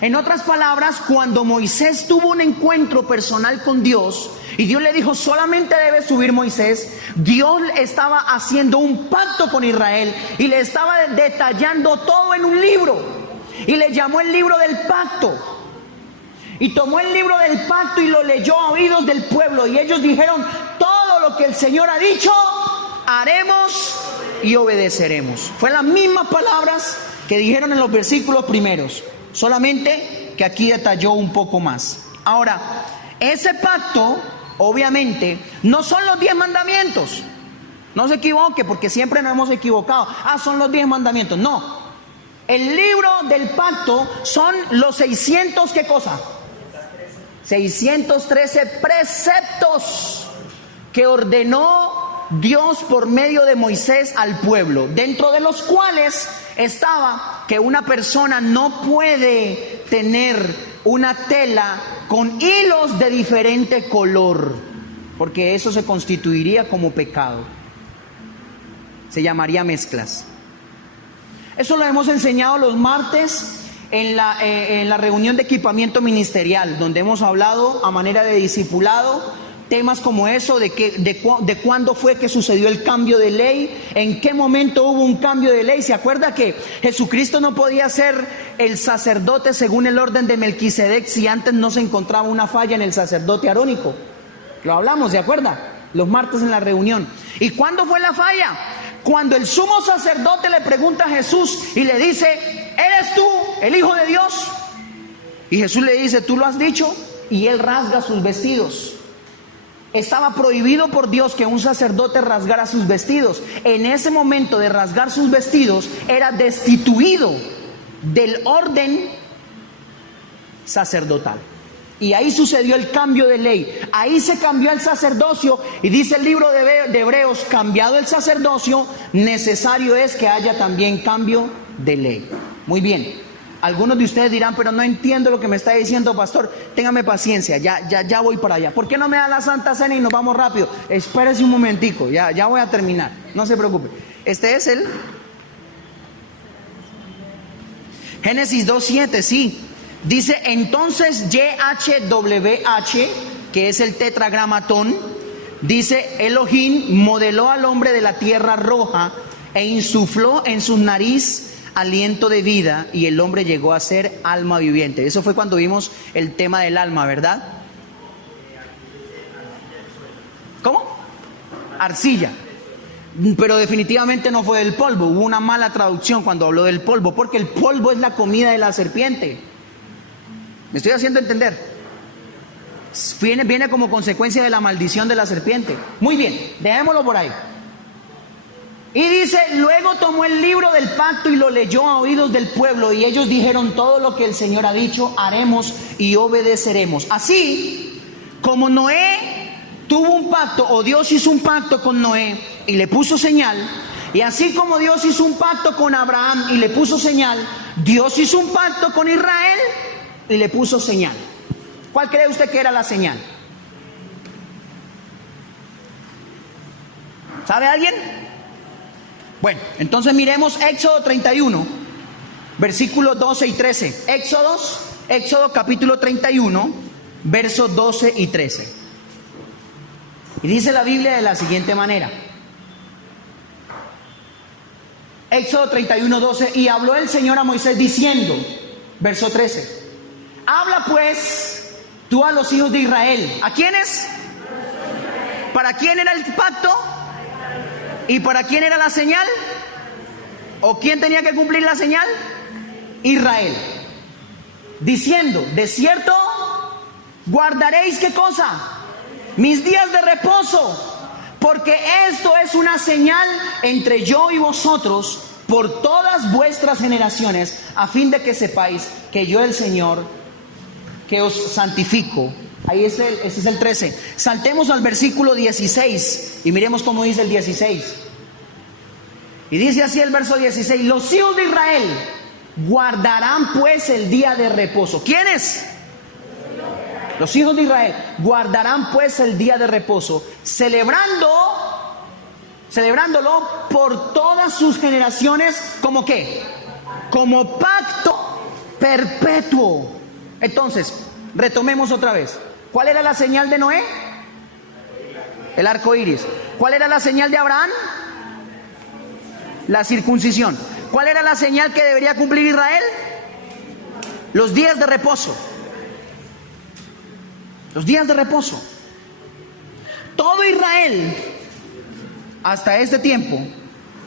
En otras palabras, cuando Moisés tuvo un encuentro personal con Dios y Dios le dijo solamente debe subir Moisés, Dios estaba haciendo un pacto con Israel y le estaba detallando todo en un libro, y le llamó el libro del pacto. Y tomó el libro del pacto y lo leyó a oídos del pueblo, y ellos dijeron: todo lo que el Señor ha dicho haremos y obedeceremos. Fue las mismas palabras que dijeron en los versículos primeros, solamente que aquí detalló un poco más. Ahora, ese pacto obviamente no son los 10 mandamientos. No se equivoque, porque siempre nos hemos equivocado. Son los 10 mandamientos. No. El libro del pacto son los 600, ¿qué cosa? 613 preceptos que ordenó Dios por medio de Moisés al pueblo, dentro de los cuales estaba que una persona no puede tener una tela con hilos de diferente color, porque eso se constituiría como pecado. Se llamaría mezclas. Eso lo hemos enseñado los martes en la reunión de equipamiento ministerial, donde hemos hablado a manera de discipulado temas como eso, de cuándo fue que sucedió el cambio de ley, en qué momento hubo un cambio de ley. ¿Se acuerda que Jesucristo no podía ser el sacerdote según el orden de Melquisedec si antes no se encontraba una falla en el sacerdote arónico? Lo hablamos, ¿se acuerda? Los martes en la reunión. ¿Y cuándo fue la falla? Cuando el sumo sacerdote le pregunta a Jesús y le dice: ¿eres tú el Hijo de Dios? Y Jesús le dice: ¿tú lo has dicho? Y él rasga sus vestidos. Estaba prohibido por Dios que un sacerdote rasgara sus vestidos. En ese momento de rasgar sus vestidos, era destituido del orden sacerdotal. Y ahí sucedió el cambio de ley. Ahí se cambió el sacerdocio. Y dice el libro de Hebreos: cambiado el sacerdocio, necesario es que haya también cambio de ley. Muy bien. Algunos de ustedes dirán: pero no entiendo lo que me está diciendo, pastor. Téngame paciencia, ya voy para allá. ¿Por qué no me da la Santa Cena y nos vamos rápido? Espérese un momentico, ya voy a terminar. No se preocupe. Este es el Génesis 2:7, sí. Dice: entonces YHWH, que es el tetragramatón, dice: Elohim modeló al hombre de la tierra roja e insufló en su nariz aliento de vida, y el hombre llegó a ser alma viviente. Eso fue cuando vimos el tema del alma, ¿verdad? ¿Cómo? Arcilla. Pero definitivamente no fue del polvo. Hubo una mala traducción cuando habló del polvo, porque el polvo es la comida de la serpiente. ¿Me estoy haciendo entender? Viene como consecuencia de la maldición de la serpiente. Muy bien, dejémoslo por ahí. Y dice: luego tomó el libro del pacto y lo leyó a oídos del pueblo, y ellos dijeron: todo lo que el Señor ha dicho haremos y obedeceremos. Así como Noé tuvo un pacto, o Dios hizo un pacto con Noé y le puso señal, y así como Dios hizo un pacto con Abraham y le puso señal, Dios hizo un pacto con Israel y le puso señal. ¿Cuál cree usted que era la señal? ¿Sabe alguien? Bueno, entonces miremos Éxodo 31, versículos 12 y 13. Éxodo capítulo 31, versos 12 y 13. Y dice la Biblia de la siguiente manera. Éxodo 31, 12. Y habló el Señor a Moisés diciendo, verso 13: habla pues tú a los hijos de Israel. ¿A quiénes? ¿Para quién era el pacto? ¿Y para quién era la señal? ¿O quién tenía que cumplir la señal? Israel. Diciendo: de cierto guardaréis, ¿qué cosa? Mis días de reposo, porque esto es una señal entre yo y vosotros por todas vuestras generaciones, a fin de que sepáis que yo, el Señor, que os santifico. Ahí ese es el 13. Saltemos al versículo 16 y miremos cómo dice el 16. Y dice así el verso 16: los hijos de Israel guardarán pues el día de reposo. ¿Quiénes? Los hijos de Israel guardarán pues el día de reposo, celebrándolo por todas sus generaciones. ¿Cómo qué? Como pacto perpetuo. Entonces, retomemos otra vez. ¿Cuál era la señal de Noé? El arco iris. ¿Cuál era la señal de Abraham? La circuncisión. ¿Cuál era la señal que debería cumplir Israel? Los días de reposo. Los días de reposo. Todo Israel, hasta este tiempo,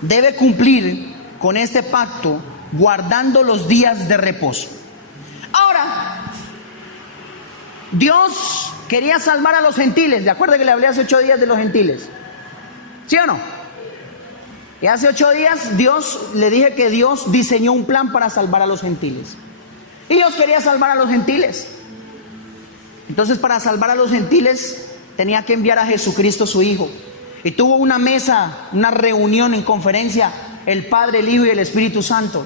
debe cumplir con este pacto, guardando los días de reposo. Ahora, Dios quería salvar a los gentiles. ¿De acuerdo que le hablé hace 8 días de los gentiles? ¿Sí o no? Y hace 8 días le dije que Dios diseñó un plan para salvar a los gentiles. Y Dios quería salvar a los gentiles. Entonces, para salvar a los gentiles, tenía que enviar a Jesucristo su Hijo. Y tuvo una mesa, una reunión en conferencia, el Padre, el Hijo y el Espíritu Santo.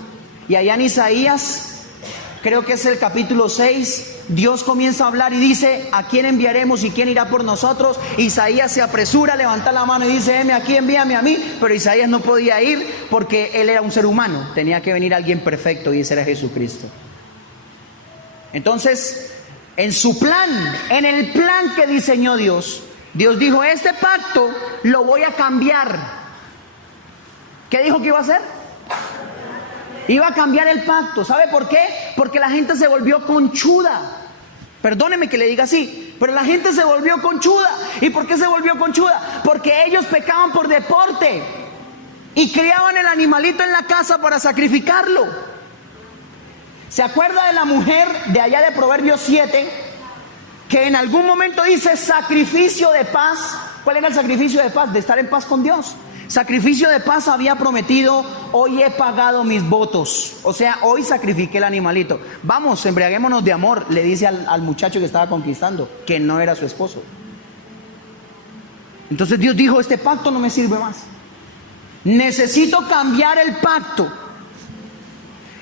Y allá en Isaías, creo que es el capítulo 6, Dios comienza a hablar y dice: ¿a quién enviaremos y quién irá por nosotros? Isaías se apresura a levantar la mano y dice: heme aquí, envíame a mí. Pero Isaías no podía ir porque él era un ser humano. Tenía que venir alguien perfecto, y ese era Jesucristo. Entonces, en su plan, en el plan que diseñó Dios, Dios dijo, este pacto lo voy a cambiar. ¿Qué dijo que iba a hacer? Iba a cambiar el pacto. ¿Sabe por qué? Porque la gente se volvió conchuda. Perdóneme que le diga así, pero la gente se volvió conchuda. ¿Y por qué se volvió conchuda? Porque ellos pecaban por deporte y criaban el animalito en la casa para sacrificarlo. ¿Se acuerda de la mujer de allá de Proverbios 7? Que en algún momento dice sacrificio de paz. ¿Cuál era el sacrificio de paz? De estar en paz con Dios. Sacrificio de paz había prometido, hoy he pagado mis votos. O sea, hoy sacrifiqué el animalito. Vamos, embriaguémonos de amor, le dice al muchacho que estaba conquistando, que no era su esposo. Entonces Dios dijo, este pacto no me sirve más. Necesito cambiar el pacto.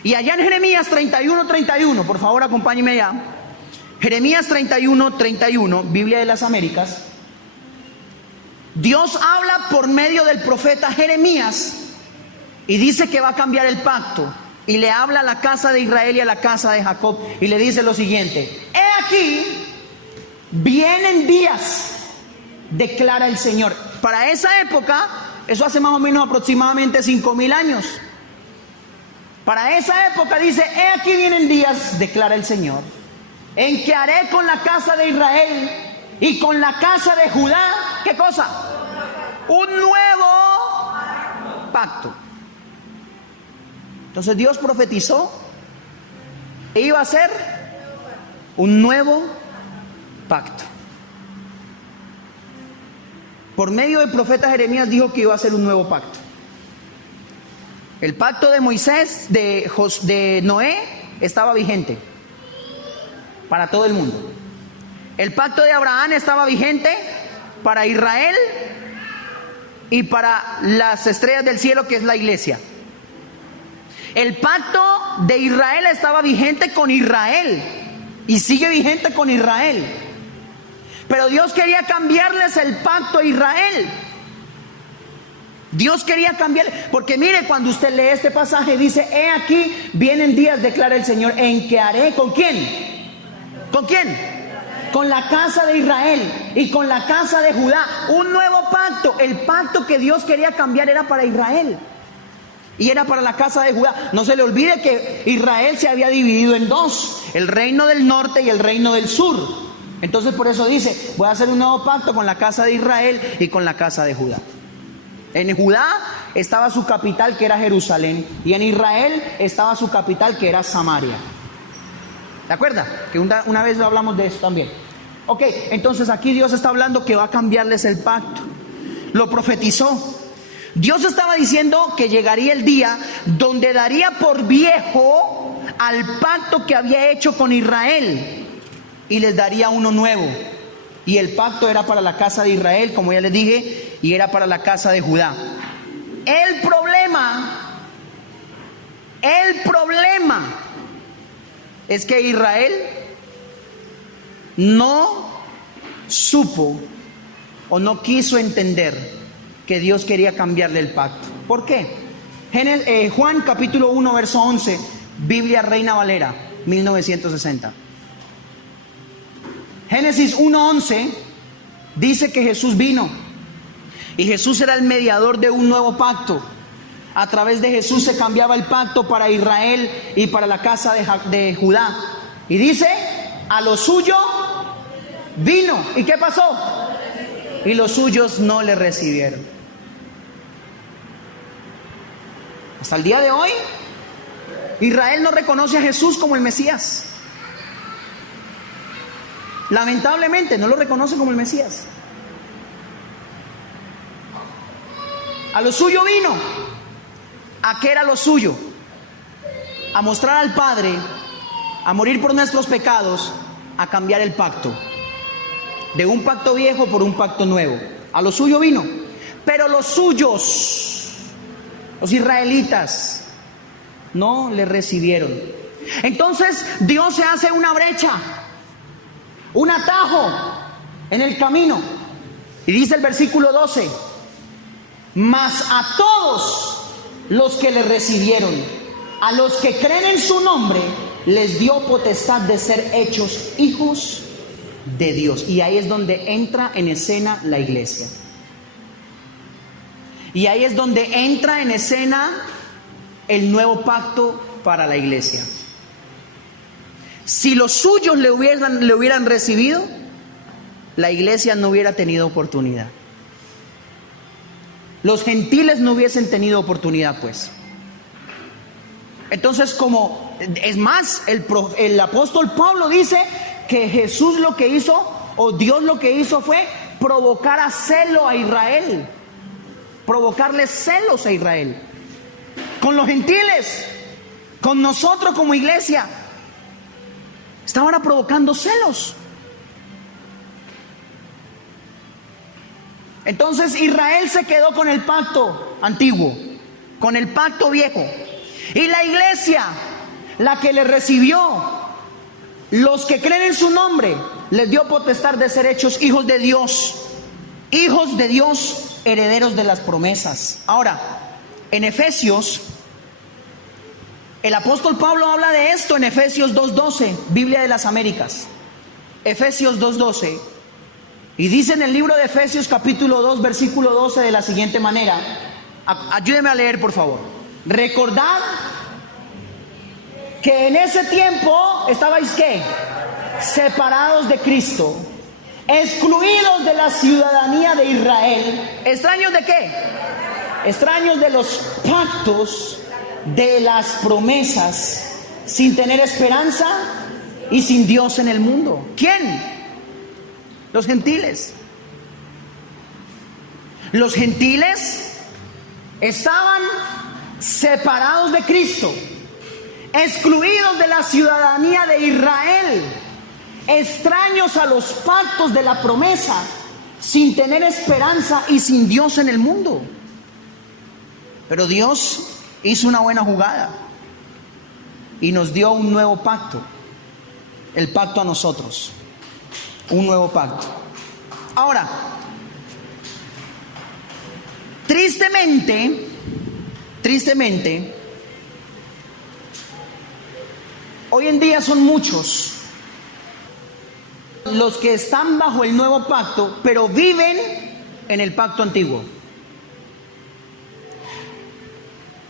Y allá en Jeremías 31:31, por favor acompáñeme allá. Jeremías 31:31, Biblia de las Américas. Dios habla por medio del profeta Jeremías y dice que va a cambiar el pacto. Y le habla a la casa de Israel y a la casa de Jacob y le dice lo siguiente: he aquí, vienen días, declara el Señor. Para esa época, eso hace más o menos aproximadamente 5,000 años. Para esa época dice, he aquí vienen días, declara el Señor, en que haré con la casa de Israel y con la casa de Judá, ¿qué cosa? Un nuevo pacto. Entonces Dios profetizó e iba a hacer un nuevo pacto. Por medio del profeta Jeremías dijo que iba a hacer un nuevo pacto. El pacto de Moisés, de Noé, estaba vigente para todo el mundo. El pacto de Abraham estaba vigente para Israel y para las estrellas del cielo, que es la iglesia. El pacto de Israel estaba vigente con Israel y sigue vigente con Israel. Pero Dios quería cambiarles el pacto a Israel. Dios quería cambiar, porque mire, cuando usted lee este pasaje dice, he aquí vienen días, declara el Señor, en que haré, ¿con quién? ¿Con quién? Con la casa de Israel y con la casa de Judá, un nuevo pacto. El pacto que Dios quería cambiar era para Israel y era para la casa de Judá. No se le olvide que Israel se había dividido en dos, el reino del norte y el reino del sur. Entonces por eso dice, voy a hacer un nuevo pacto con la casa de Israel y con la casa de Judá. En Judá estaba su capital, que era Jerusalén, y en Israel estaba su capital, que era Samaria. ¿De acuerdo? Que una vez hablamos de eso también. Ok, entonces aquí Dios está hablando que va a cambiarles el pacto. Lo profetizó. Dios estaba diciendo que llegaría el día donde daría por viejo al pacto que había hecho con Israel y les daría uno nuevo. Y el pacto era para la casa de Israel, como ya les dije, y era para la casa de Judá. El problema es que Israel no supo o no quiso entender que Dios quería cambiarle el pacto. ¿Por qué? Juan capítulo 1 verso 11, Biblia Reina Valera 1960. Génesis 1:11 dice que Jesús vino y Jesús era el mediador de un nuevo pacto. A través de Jesús se cambiaba el pacto para Israel y para la casa de Judá. Y dice, a lo suyo vino. ¿Y qué pasó? Y los suyos no le recibieron. Hasta el día de hoy, Israel no reconoce a Jesús como el Mesías. Lamentablemente no lo reconoce como el Mesías. A lo suyo vino. ¿A qué era lo suyo? A mostrar al Padre, a morir por nuestros pecados, a cambiar el pacto. De un pacto viejo por un pacto nuevo. A lo suyo vino. Pero los suyos, los israelitas, no le recibieron. Entonces Dios se hace una brecha, un atajo en el camino. Y dice el versículo 12, mas a todos los que le recibieron, a los que creen en su nombre, les dio potestad de ser hechos hijos de Dios. Y ahí es donde entra en escena la iglesia. Y ahí es donde entra en escena el nuevo pacto para la iglesia. Si los suyos le hubieran recibido, la iglesia no hubiera tenido oportunidad. Los gentiles no hubiesen tenido oportunidad, pues. Entonces, como es más, el apóstol Pablo dice que Jesús lo que hizo, o Dios lo que hizo, fue provocar a celo a Israel, provocarle celos a Israel, con los gentiles, con nosotros como iglesia. Estaban provocando celos. Entonces Israel se quedó con el pacto antiguo, con el pacto viejo. Y la iglesia, la que le recibió, los que creen en su nombre, les dio potestad de ser hechos hijos de Dios, herederos de las promesas. Ahora, en Efesios, el apóstol Pablo habla de esto en Efesios 2:12, Biblia de las Américas. Efesios 2:12. Y dice en el libro de Efesios capítulo 2, versículo 12 de la siguiente manera. Ayúdeme a leer, por favor. Recordad que en ese tiempo estabais, ¿qué? Separados de Cristo, excluidos de la ciudadanía de Israel. ¿Extraños de qué? Extraños de los pactos, de las promesas, sin tener esperanza y sin Dios en el mundo. ¿Quién? Los gentiles. Los gentiles estaban separados de Cristo, excluidos de la ciudadanía de Israel, extraños a los pactos de la promesa, sin tener esperanza y sin Dios en el mundo. Pero Dios hizo una buena jugada y nos dio un nuevo pacto, el pacto a nosotros, un nuevo pacto. Ahora, tristemente, hoy en día son muchos los que están bajo el nuevo pacto, pero viven en el pacto antiguo.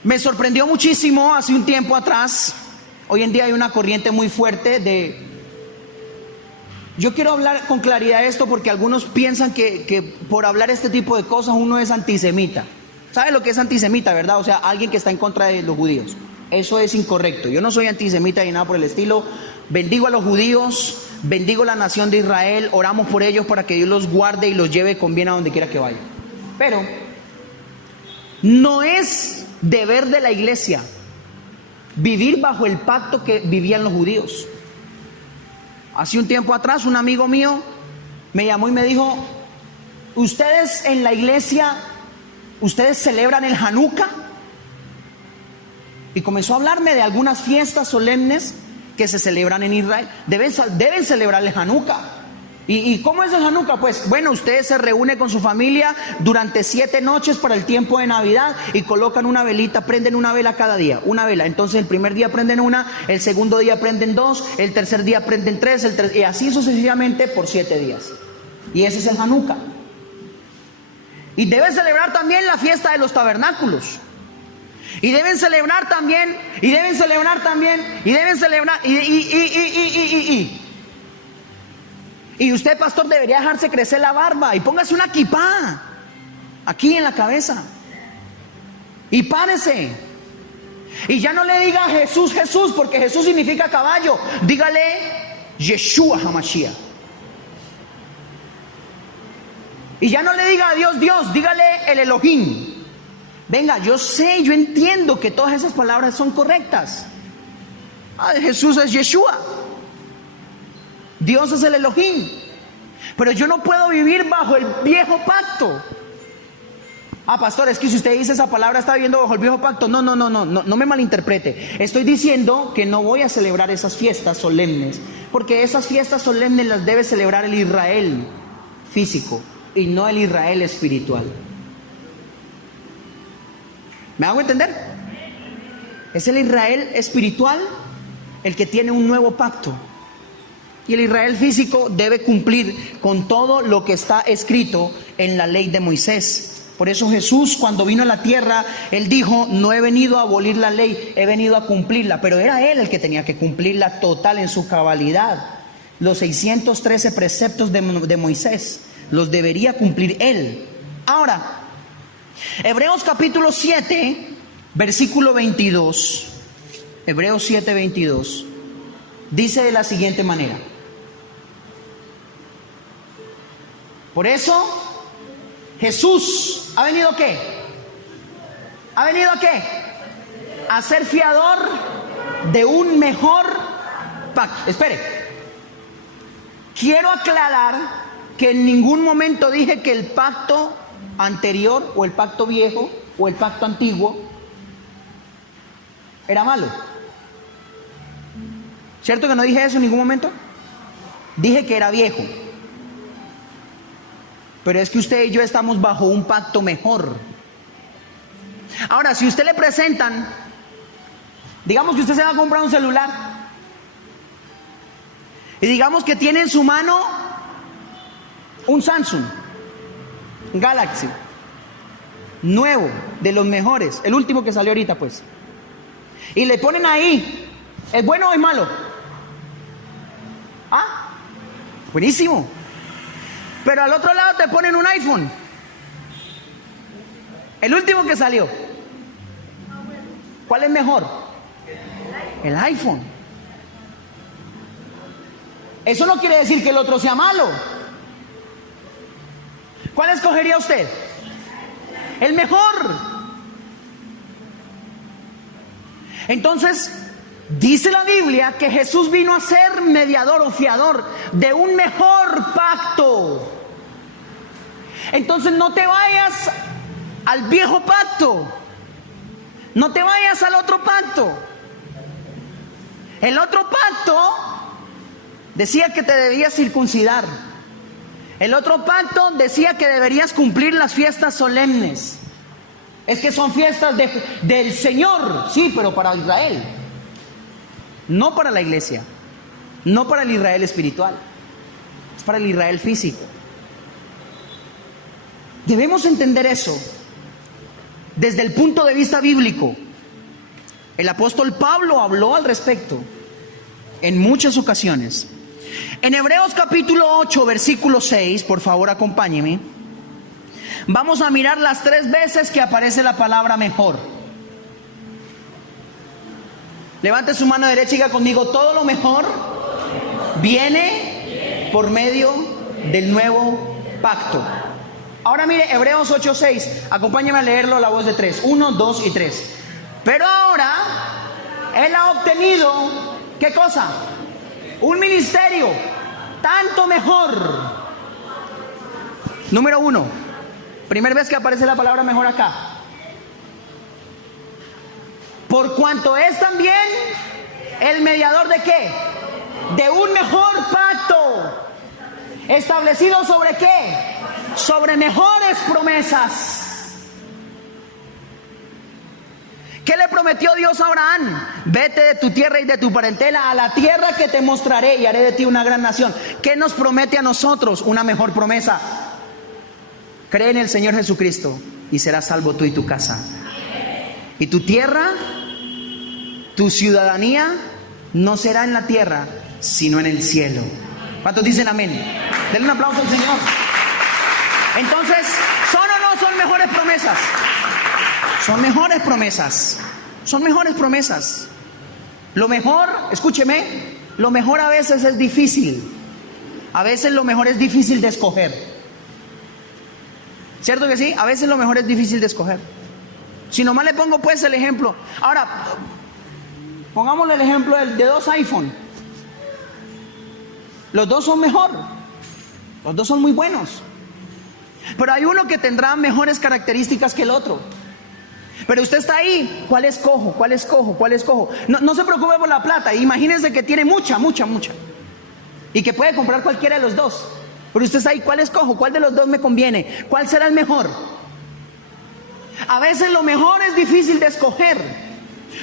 Me sorprendió muchísimo hace un tiempo atrás. Hoy en día hay una corriente muy fuerte de... Yo quiero hablar con claridad de esto porque algunos piensan que por hablar este tipo de cosas uno es antisemita. ¿Sabe lo que es antisemita, verdad? O sea, alguien que está en contra de los judíos. Eso es incorrecto. Yo no soy antisemita ni nada por el estilo. Bendigo a los judíos, bendigo la nación de Israel, oramos por ellos para que Dios los guarde y los lleve con bien a donde quiera que vayan. Pero no es deber de la iglesia vivir bajo el pacto que vivían los judíos. Hace un tiempo atrás un amigo mío me llamó y me dijo: ¿ustedes en la iglesia, ustedes celebran el Hanukkah? Y comenzó a hablarme de algunas fiestas solemnes que se celebran en Israel. Deben celebrar el Hanukkah. ¿Y cómo es el Hanukkah? Pues bueno, ustedes se reúnen con su familia durante 7 noches para el tiempo de Navidad y colocan una velita, prenden una vela cada día, una vela. Entonces el primer día prenden una, el segundo día prenden 2, el tercer día prenden 3, y así sucesivamente por 7 días. Y ese es el Hanukkah. Y deben celebrar también la fiesta de los tabernáculos. Y deben celebrar también, y usted, pastor, debería dejarse crecer la barba y póngase una kipá aquí en la cabeza y párese. Y ya no le diga Jesús, Jesús, porque Jesús significa caballo. Dígale Yeshua HaMashiach. Y ya no le diga a Dios, Dios, dígale el Elohim. Venga, yo sé, yo entiendo que todas esas palabras son correctas. Jesús es Yeshua, Dios es el Elohim. Pero yo no puedo vivir bajo el viejo pacto. Pastor, es que si usted dice esa palabra está viviendo bajo el viejo pacto. No me malinterprete. Estoy diciendo que no voy a celebrar esas fiestas solemnes, porque esas fiestas solemnes las debe celebrar el Israel físico y no el Israel espiritual. ¿Me hago entender? Es el Israel espiritual el que tiene un nuevo pacto. Y el Israel físico debe cumplir con todo lo que está escrito en la ley de Moisés. Por eso Jesús, cuando vino a la tierra, Él dijo: no he venido a abolir la ley, he venido a cumplirla. Pero era Él el que tenía que cumplirla total en su cabalidad. Los 613 preceptos de Moisés los debería cumplir Él. Ahora, Hebreos capítulo 7, versículo 22. Hebreos 7, 22. Dice de la siguiente manera: por eso Jesús ha venido ¿a qué? ¿Ha venido a qué? A ser fiador de un mejor pacto. Espere, quiero aclarar que en ningún momento dije que el pacto anterior o el pacto viejo o el pacto antiguo era malo. ¿Cierto que no dije eso en ningún momento? Dije que era viejo. Pero es que usted y yo estamos bajo un pacto mejor. Ahora, si usted le presentan, digamos que usted se va a comprar un celular, y digamos que tiene en su mano un Samsung Galaxy nuevo, de los mejores, el último que salió ahorita pues, y le ponen ahí: ¿es bueno o es malo? Ah, buenísimo. Pero al otro lado te ponen un iPhone, el último que salió. ¿Cuál es mejor? El iPhone. Eso no quiere decir que el otro sea malo. ¿Cuál escogería usted? El mejor. Entonces, dice la Biblia que Jesús vino a ser mediador o fiador de un mejor pacto. Entonces no te vayas al viejo pacto, no te vayas al otro pacto. El otro pacto decía que te debías circuncidar. El otro pacto decía que deberías cumplir las fiestas solemnes. Es que son fiestas del Señor, sí, pero para Israel, no para la iglesia, no para el Israel espiritual, es para el Israel físico. Debemos entender eso desde el punto de vista bíblico. El apóstol Pablo habló al respecto en muchas ocasiones. En Hebreos capítulo 8, versículo 6, por favor acompáñeme. Vamos a mirar las 3 veces que aparece la palabra mejor. Levante su mano derecha y diga conmigo: todo lo mejor viene por medio del nuevo pacto. Ahora mire Hebreos 8:6, acompáñame a leerlo a la voz de 3, 1, 2 y 3. Pero ahora Él ha obtenido, ¿qué cosa? Un ministerio tanto mejor. Número 1, primera vez que aparece la palabra mejor acá. Por cuanto es también el mediador ¿de qué? De un mejor pacto. ¿Establecido sobre qué? Sobre mejores promesas. ¿Qué le prometió Dios a Abraham? Vete de tu tierra y de tu parentela a la tierra que te mostraré y haré de ti una gran nación. ¿Qué nos promete a nosotros? Una mejor promesa. Cree en el Señor Jesucristo y serás salvo tú y tu casa. Y tu tierra, tu ciudadanía no será en la tierra, sino en el cielo. ¿Cuántos dicen amén? Denle un aplauso al Señor. Entonces, ¿son o no son mejores promesas? Son mejores promesas. Son mejores promesas. Lo mejor, escúcheme, lo mejor a veces es difícil. A veces lo mejor es difícil de escoger. ¿Cierto que sí? A veces lo mejor es difícil de escoger. Si nomás le pongo pues el ejemplo. Ahora, pongámosle el ejemplo de 2 iPhone. Los 2 son mejor. Los 2 son muy buenos. Pero hay uno que tendrá mejores características que el otro. Pero usted está ahí, ¿cuál escojo? ¿Cuál escojo? ¿Cuál escojo? No se preocupe por la plata. Imagínense que tiene mucha. Y que puede comprar cualquiera de los 2. Pero usted está ahí, ¿cuál escojo? ¿Cuál de los 2 me conviene? ¿Cuál será el mejor? A veces lo mejor es difícil de escoger.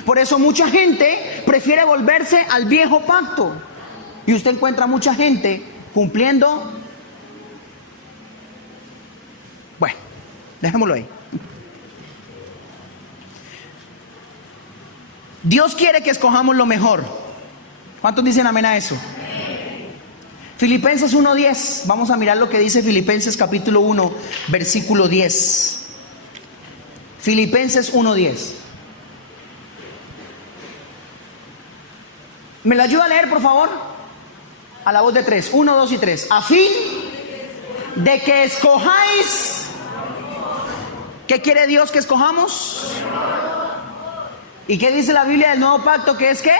Por eso mucha gente prefiere volverse al viejo pacto. Y usted encuentra mucha gente cumpliendo. Bueno, dejémoslo ahí. Dios quiere que escojamos lo mejor. ¿Cuántos dicen amén a eso? Filipenses 1:10. Vamos a mirar lo que dice Filipenses capítulo 1, versículo 10. Filipenses 1:10. ¿Me lo ayuda a leer, por favor? A la voz de 3. 1, 2 y 3. A fin de que escojáis. ¿Qué quiere Dios que escojamos? ¿Y qué dice la Biblia del nuevo pacto? ¿Qué es qué?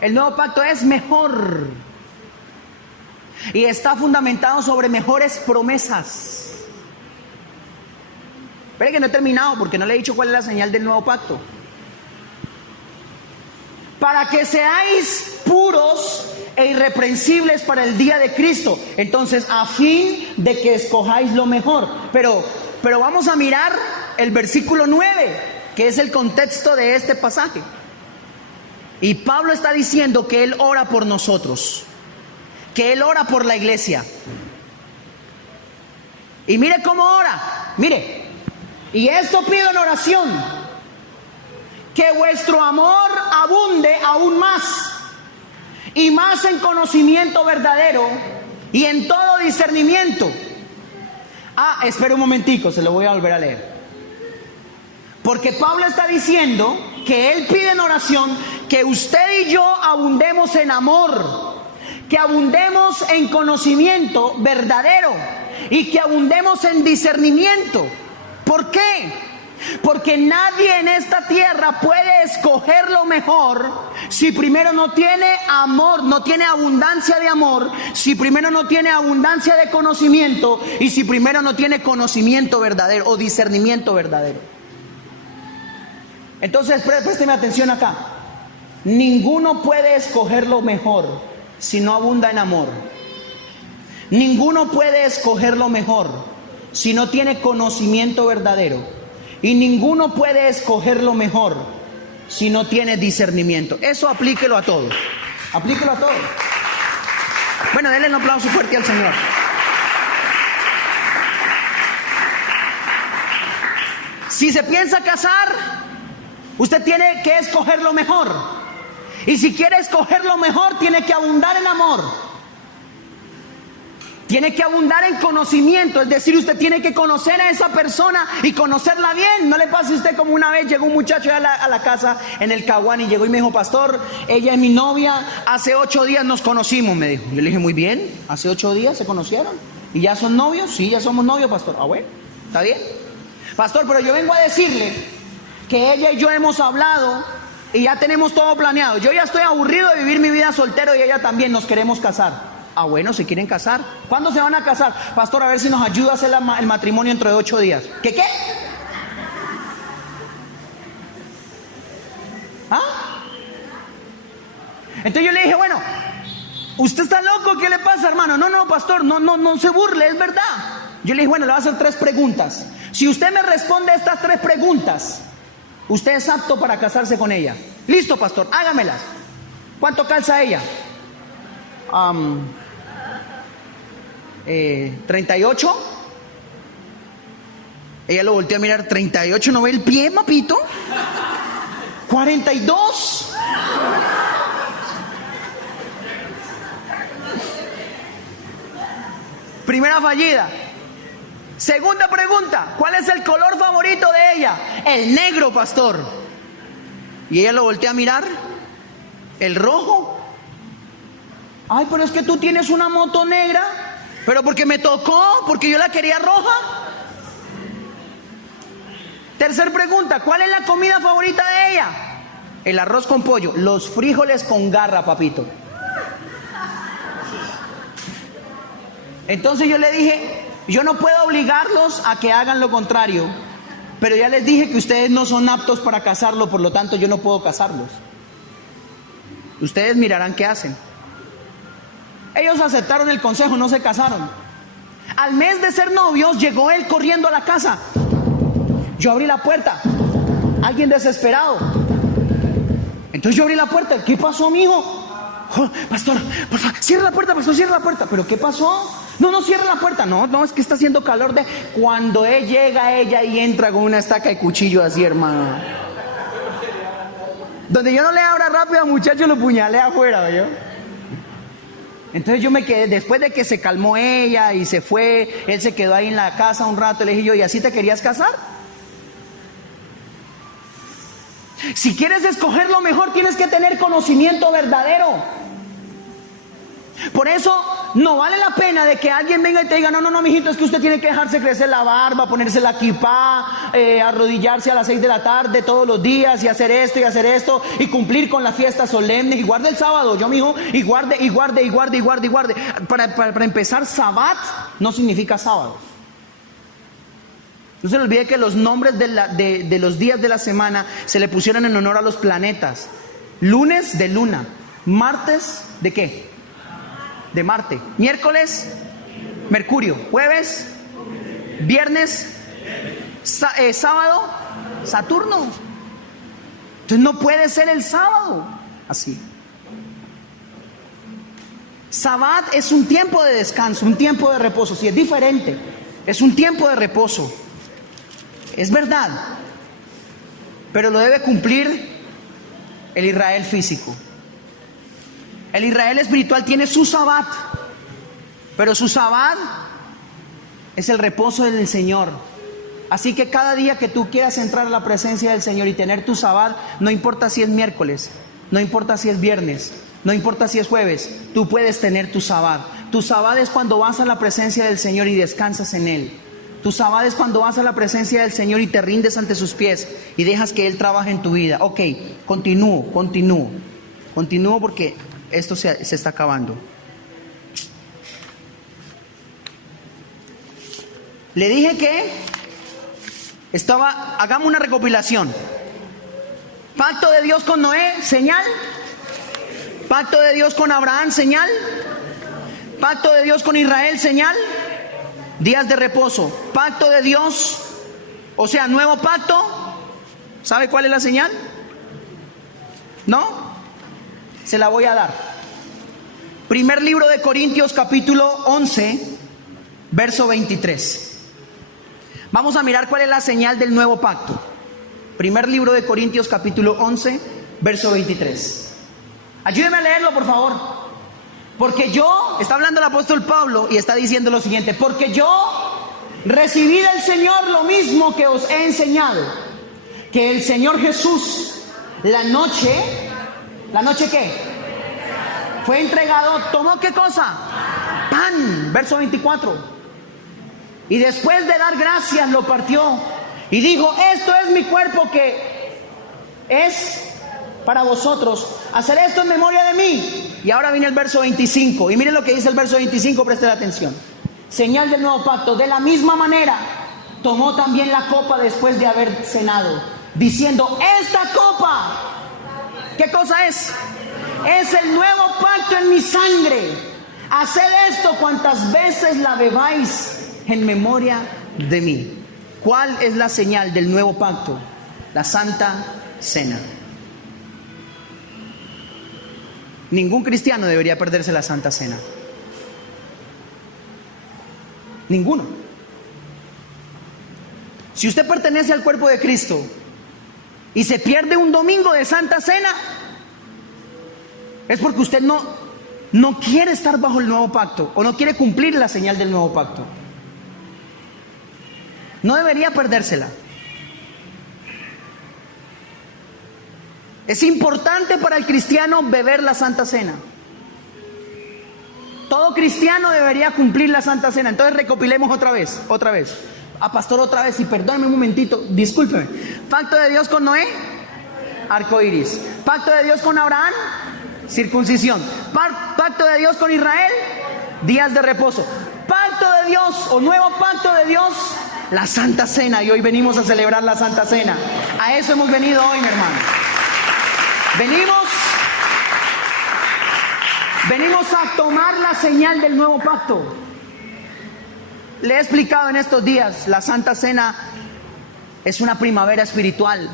El nuevo pacto es mejor. Y está fundamentado sobre mejores promesas. Espere que no he terminado porque no le he dicho cuál es la señal del nuevo pacto. Para que seáis puros e irreprensibles para el día de Cristo. Entonces, a fin de que escojáis lo mejor. Pero vamos a mirar el versículo 9, que es el contexto de este pasaje. Y Pablo está diciendo que él ora por nosotros, que él ora por la iglesia. Y mire cómo ora, mire. Y esto pido en oración, que vuestro amor abunde aún más, y más en conocimiento verdadero, y en todo discernimiento. Espera un momentico, se lo voy a volver a leer. Porque Pablo está diciendo que él pide en oración que usted y yo abundemos en amor, que abundemos en conocimiento verdadero y que abundemos en discernimiento. ¿Por qué? Porque nadie en esta tierra puede escoger lo mejor si primero no tiene amor, no tiene abundancia de amor, si primero no tiene abundancia de conocimiento y si primero no tiene conocimiento verdadero o discernimiento verdadero. Entonces, présteme atención acá. Ninguno puede escoger lo mejor si no abunda en amor. Ninguno puede escoger lo mejor si no tiene conocimiento verdadero. Y ninguno puede escoger lo mejor si no tiene discernimiento. Eso aplíquelo a todos. Aplíquelo a todos. Bueno, denle un aplauso fuerte al Señor. Si se piensa casar, usted tiene que escoger lo mejor. Y si quiere escoger lo mejor, tiene que abundar en amor. Tiene que abundar en conocimiento, es decir, usted tiene que conocer a esa persona y conocerla bien. No le pase a usted como una vez llegó un muchacho a la casa en el Caguán y llegó y me dijo: pastor, ella es mi novia, hace 8 días nos conocimos, me dijo. Yo le dije: muy bien, hace 8 días se conocieron. ¿Y ya son novios? Sí, ya somos novios, pastor. Bueno, está bien. Pastor, pero yo vengo a decirle que ella y yo hemos hablado y ya tenemos todo planeado. Yo ya estoy aburrido de vivir mi vida soltero y ella también, nos queremos casar. Bueno, ¿se quieren casar? ¿Cuándo se van a casar? Pastor, a ver si nos ayuda a hacer el matrimonio dentro de 8 días. ¿Qué? Entonces yo le dije: bueno, ¿usted está loco? ¿Qué le pasa, hermano? No, pastor, no se burle, es verdad. Yo le dije: bueno, le voy a hacer 3 preguntas. Si usted me responde a estas 3 preguntas, usted es apto para casarse con ella. Listo, pastor, hágamelas. ¿Cuánto calza ella? 38. Ella lo volteó a mirar. 38, ¿no ve el pie, papito? 42. Primera fallida. Segunda pregunta: ¿cuál es el color favorito de ella? El negro, pastor. Y ella lo voltea a mirar. El rojo. Ay, pero es que tú tienes una moto negra. Pero porque me tocó, porque yo la quería roja. Tercer pregunta: ¿cuál es la comida favorita de ella? El arroz con pollo. Los frijoles con garra, papito. Entonces yo le dije: yo no puedo obligarlos a que hagan lo contrario, pero ya les dije que ustedes no son aptos para casarlo, por lo tanto yo no puedo casarlos. Ustedes mirarán qué hacen. Ellos aceptaron el consejo, no se casaron. Al mes de ser novios, llegó él corriendo a la casa. Yo abrí la puerta. Alguien desesperado. Entonces yo abrí la puerta. ¿Qué pasó, mijo? Oh, pastor, por favor, cierra la puerta, pastor, cierra la puerta. ¿Pero qué pasó? No, cierra la puerta. No, es que está haciendo calor de... Cuando llega ella y entra con una estaca y cuchillo así, hermano. Donde yo no le abra rápido al muchacho, lo puñalé afuera, ¿vio? Entonces yo me quedé, después de que se calmó ella y se fue, él se quedó ahí en la casa un rato, le dije yo, ¿y así te querías casar? Si quieres escoger lo mejor, tienes que tener conocimiento verdadero. Por eso no vale la pena de que alguien venga y te diga, no, mijito, es que usted tiene que dejarse crecer la barba, ponerse la kipá, arrodillarse a las 6 de la tarde todos los días y hacer esto y cumplir con las fiestas solemnes y guarde el sábado, yo mijo, y guarde. Para empezar, Sabbat no significa sábado. No se le olvide que los nombres de los días de la semana se le pusieron en honor a los planetas. Lunes, de luna. Martes, ¿de qué? De Marte. Miércoles, Mercurio. Jueves, viernes, sábado, Saturno. Entonces no puede ser el sábado así. Sabbat es un tiempo de descanso, un tiempo de reposo. Sí, es diferente. Es un tiempo de reposo. Es verdad. Pero lo debe cumplir el Israel físico. El Israel espiritual tiene su Sabbat, pero su Sabbat es el reposo del Señor. Así que cada día que tú quieras entrar a la presencia del Señor y tener tu Sabbat, no importa si es miércoles, no importa si es viernes, no importa si es jueves, tú puedes tener tu Sabbat. Tu Sabbat es cuando vas a la presencia del Señor y descansas en Él. Tu Sabbat es cuando vas a la presencia del Señor y te rindes ante sus pies y dejas que Él trabaje en tu vida. Ok, continúo porque esto se está acabando. Le dije que hagamos una recopilación. Pacto de Dios con Noé, señal. Pacto de Dios con Abraham, señal. Pacto de Dios con Israel, señal. Días de reposo. Pacto de Dios, o sea, nuevo pacto. ¿Sabe cuál es la señal? ¿No? Se la voy a dar. Primer libro de Corintios, capítulo 11, verso 23. Vamos a mirar cuál es la señal del nuevo pacto. Primer libro de Corintios, capítulo 11, verso 23. Ayúdeme a leerlo, por favor. Porque está hablando el apóstol Pablo y está diciendo lo siguiente: porque yo recibí del Señor lo mismo que os he enseñado, que el Señor Jesús, la noche ¿qué? Fue entregado, ¿tomó qué cosa? Pan, verso 24. Y después de dar gracias lo partió y dijo: esto es mi cuerpo que es para vosotros, hacer esto en memoria de mí. Y ahora viene el verso 25, y miren lo que dice el verso 25, presten atención. Señal del nuevo pacto: de la misma manera tomó también la copa después de haber cenado, diciendo: esta copa, ¿qué cosa es? Es el nuevo pacto en mi sangre. Haced esto cuantas veces la bebáis en memoria de mí. ¿Cuál es la señal del nuevo pacto? La Santa Cena. Ningún cristiano debería perderse la Santa Cena. Ninguno. Si usted pertenece al cuerpo de Cristo y se pierde un domingo de Santa Cena, es porque usted no quiere estar bajo el nuevo pacto o no quiere cumplir la señal del nuevo pacto. No debería perdérsela. Es importante para el cristiano beber la Santa Cena. Todo cristiano debería cumplir la Santa Cena. Entonces recopilemos otra vez. Pastor, otra vez, y perdóneme un momentito, discúlpeme. Pacto de Dios con Noé, arco iris. Pacto de Dios con Abraham, circuncisión. Pacto de Dios con Israel, días de reposo. Pacto de Dios o nuevo pacto de Dios, la Santa Cena. Y hoy venimos a celebrar la Santa Cena. A eso hemos venido hoy, mi hermano. Venimos a tomar la señal del nuevo pacto. Le he explicado en estos días, la Santa Cena es una primavera espiritual.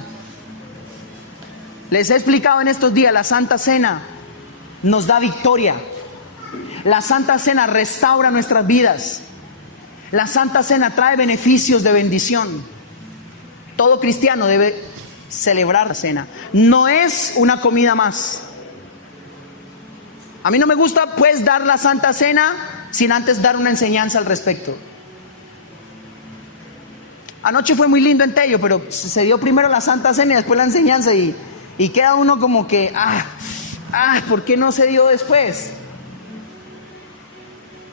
Les he explicado en estos días, la Santa Cena nos da victoria. La Santa Cena restaura nuestras vidas. La Santa Cena trae beneficios de bendición. Todo cristiano debe celebrar la cena. No es una comida más. A mí no me gusta pues dar la Santa Cena sin antes dar una enseñanza al respecto. Anoche fue muy lindo en Tello, pero se dio primero la Santa Cena y después la enseñanza y queda uno como que, ¿por qué no se dio después?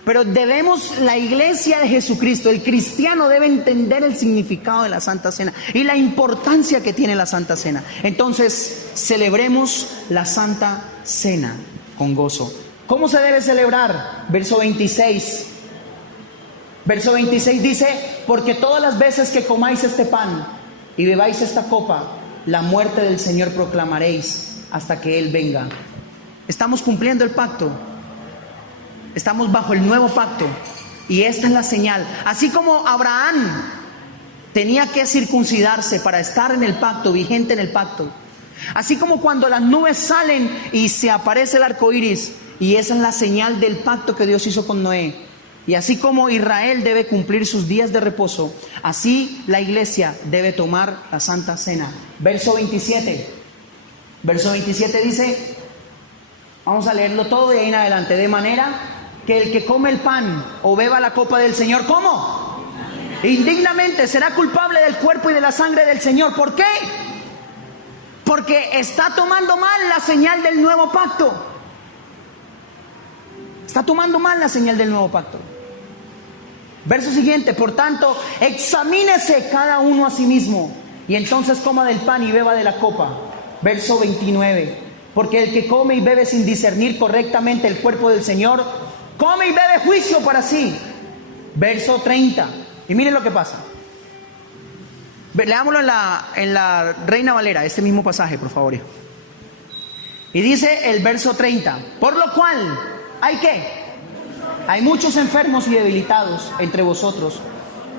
Pero debemos, la iglesia de Jesucristo, el cristiano debe entender el significado de la Santa Cena y la importancia que tiene la Santa Cena. Entonces, celebremos la Santa Cena con gozo. ¿Cómo se debe celebrar? Verso 26. Verso 26 dice, porque todas las veces que comáis este pan y bebáis esta copa, la muerte del Señor proclamaréis hasta que Él venga. Estamos cumpliendo el pacto. Estamos bajo el nuevo pacto. Y esta es la señal. Así como Abraham tenía que circuncidarse para estar en el pacto, vigente en el pacto. Así como cuando las nubes salen y se aparece el arco iris, y esa es la señal del pacto que Dios hizo con Noé. Y así como Israel debe cumplir sus días de reposo, así la iglesia debe tomar la Santa Cena. Verso 27. Verso 27 dice, vamos a leerlo todo de ahí en adelante. De manera que el que come el pan o beba la copa del Señor, ¿cómo? Indignamente será culpable del cuerpo y de la sangre del Señor. ¿Por qué? Porque está tomando mal la señal del nuevo pacto. Está tomando mal la señal del nuevo pacto. Verso siguiente, por tanto, examínese cada uno a sí mismo, y entonces coma del pan y beba de la copa. Verso 29, porque el que come y bebe sin discernir correctamente el cuerpo del Señor, come y bebe juicio para sí. Verso 30, y miren lo que pasa. Leámoslo en la Reina Valera, este mismo pasaje, por favor. Y dice el verso 30, por lo cual, ¿hay qué? Hay muchos enfermos y debilitados entre vosotros,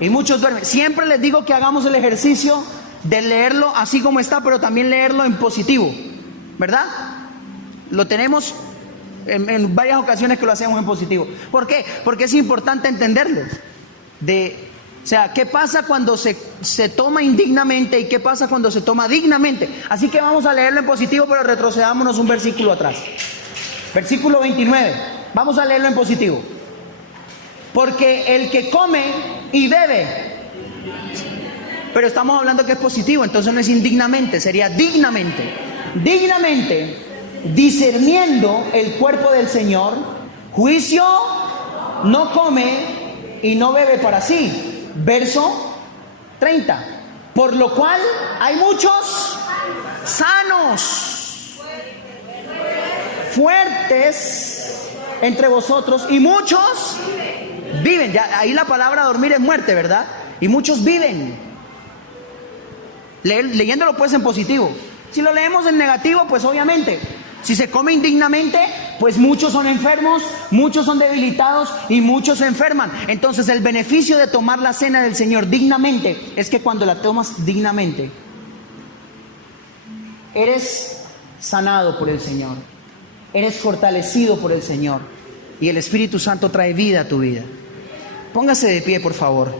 y muchos duermen. Siempre les digo que hagamos el ejercicio de leerlo así como está, pero también leerlo en positivo, ¿verdad? Lo tenemos en varias ocasiones que lo hacemos en positivo. ¿Por qué? Porque es importante entenderlo. O sea, ¿qué pasa cuando se toma indignamente y qué pasa cuando se toma dignamente? Así que vamos a leerlo en positivo, pero retrocedámonos un versículo atrás. Versículo 29. Vamos a leerlo en positivo. Porque el que come y bebe, pero estamos hablando que es positivo, entonces no es indignamente, sería dignamente. Dignamente, discerniendo el cuerpo del Señor, juicio no come y no bebe para sí. Verso 30. Por lo cual hay muchos sanos, fuertes entre vosotros, y muchos viven. Ya ahí la palabra dormir es muerte, ¿verdad? Y muchos viven. Leyéndolo pues en positivo. Si lo leemos en negativo, pues obviamente, si se come indignamente, pues muchos son enfermos, muchos son debilitados y muchos se enferman. Entonces el beneficio de tomar la cena del Señor dignamente es que cuando la tomas dignamente, eres sanado por el Señor, eres fortalecido por el Señor, y el Espíritu Santo trae vida a tu vida. Póngase de pie, por favor.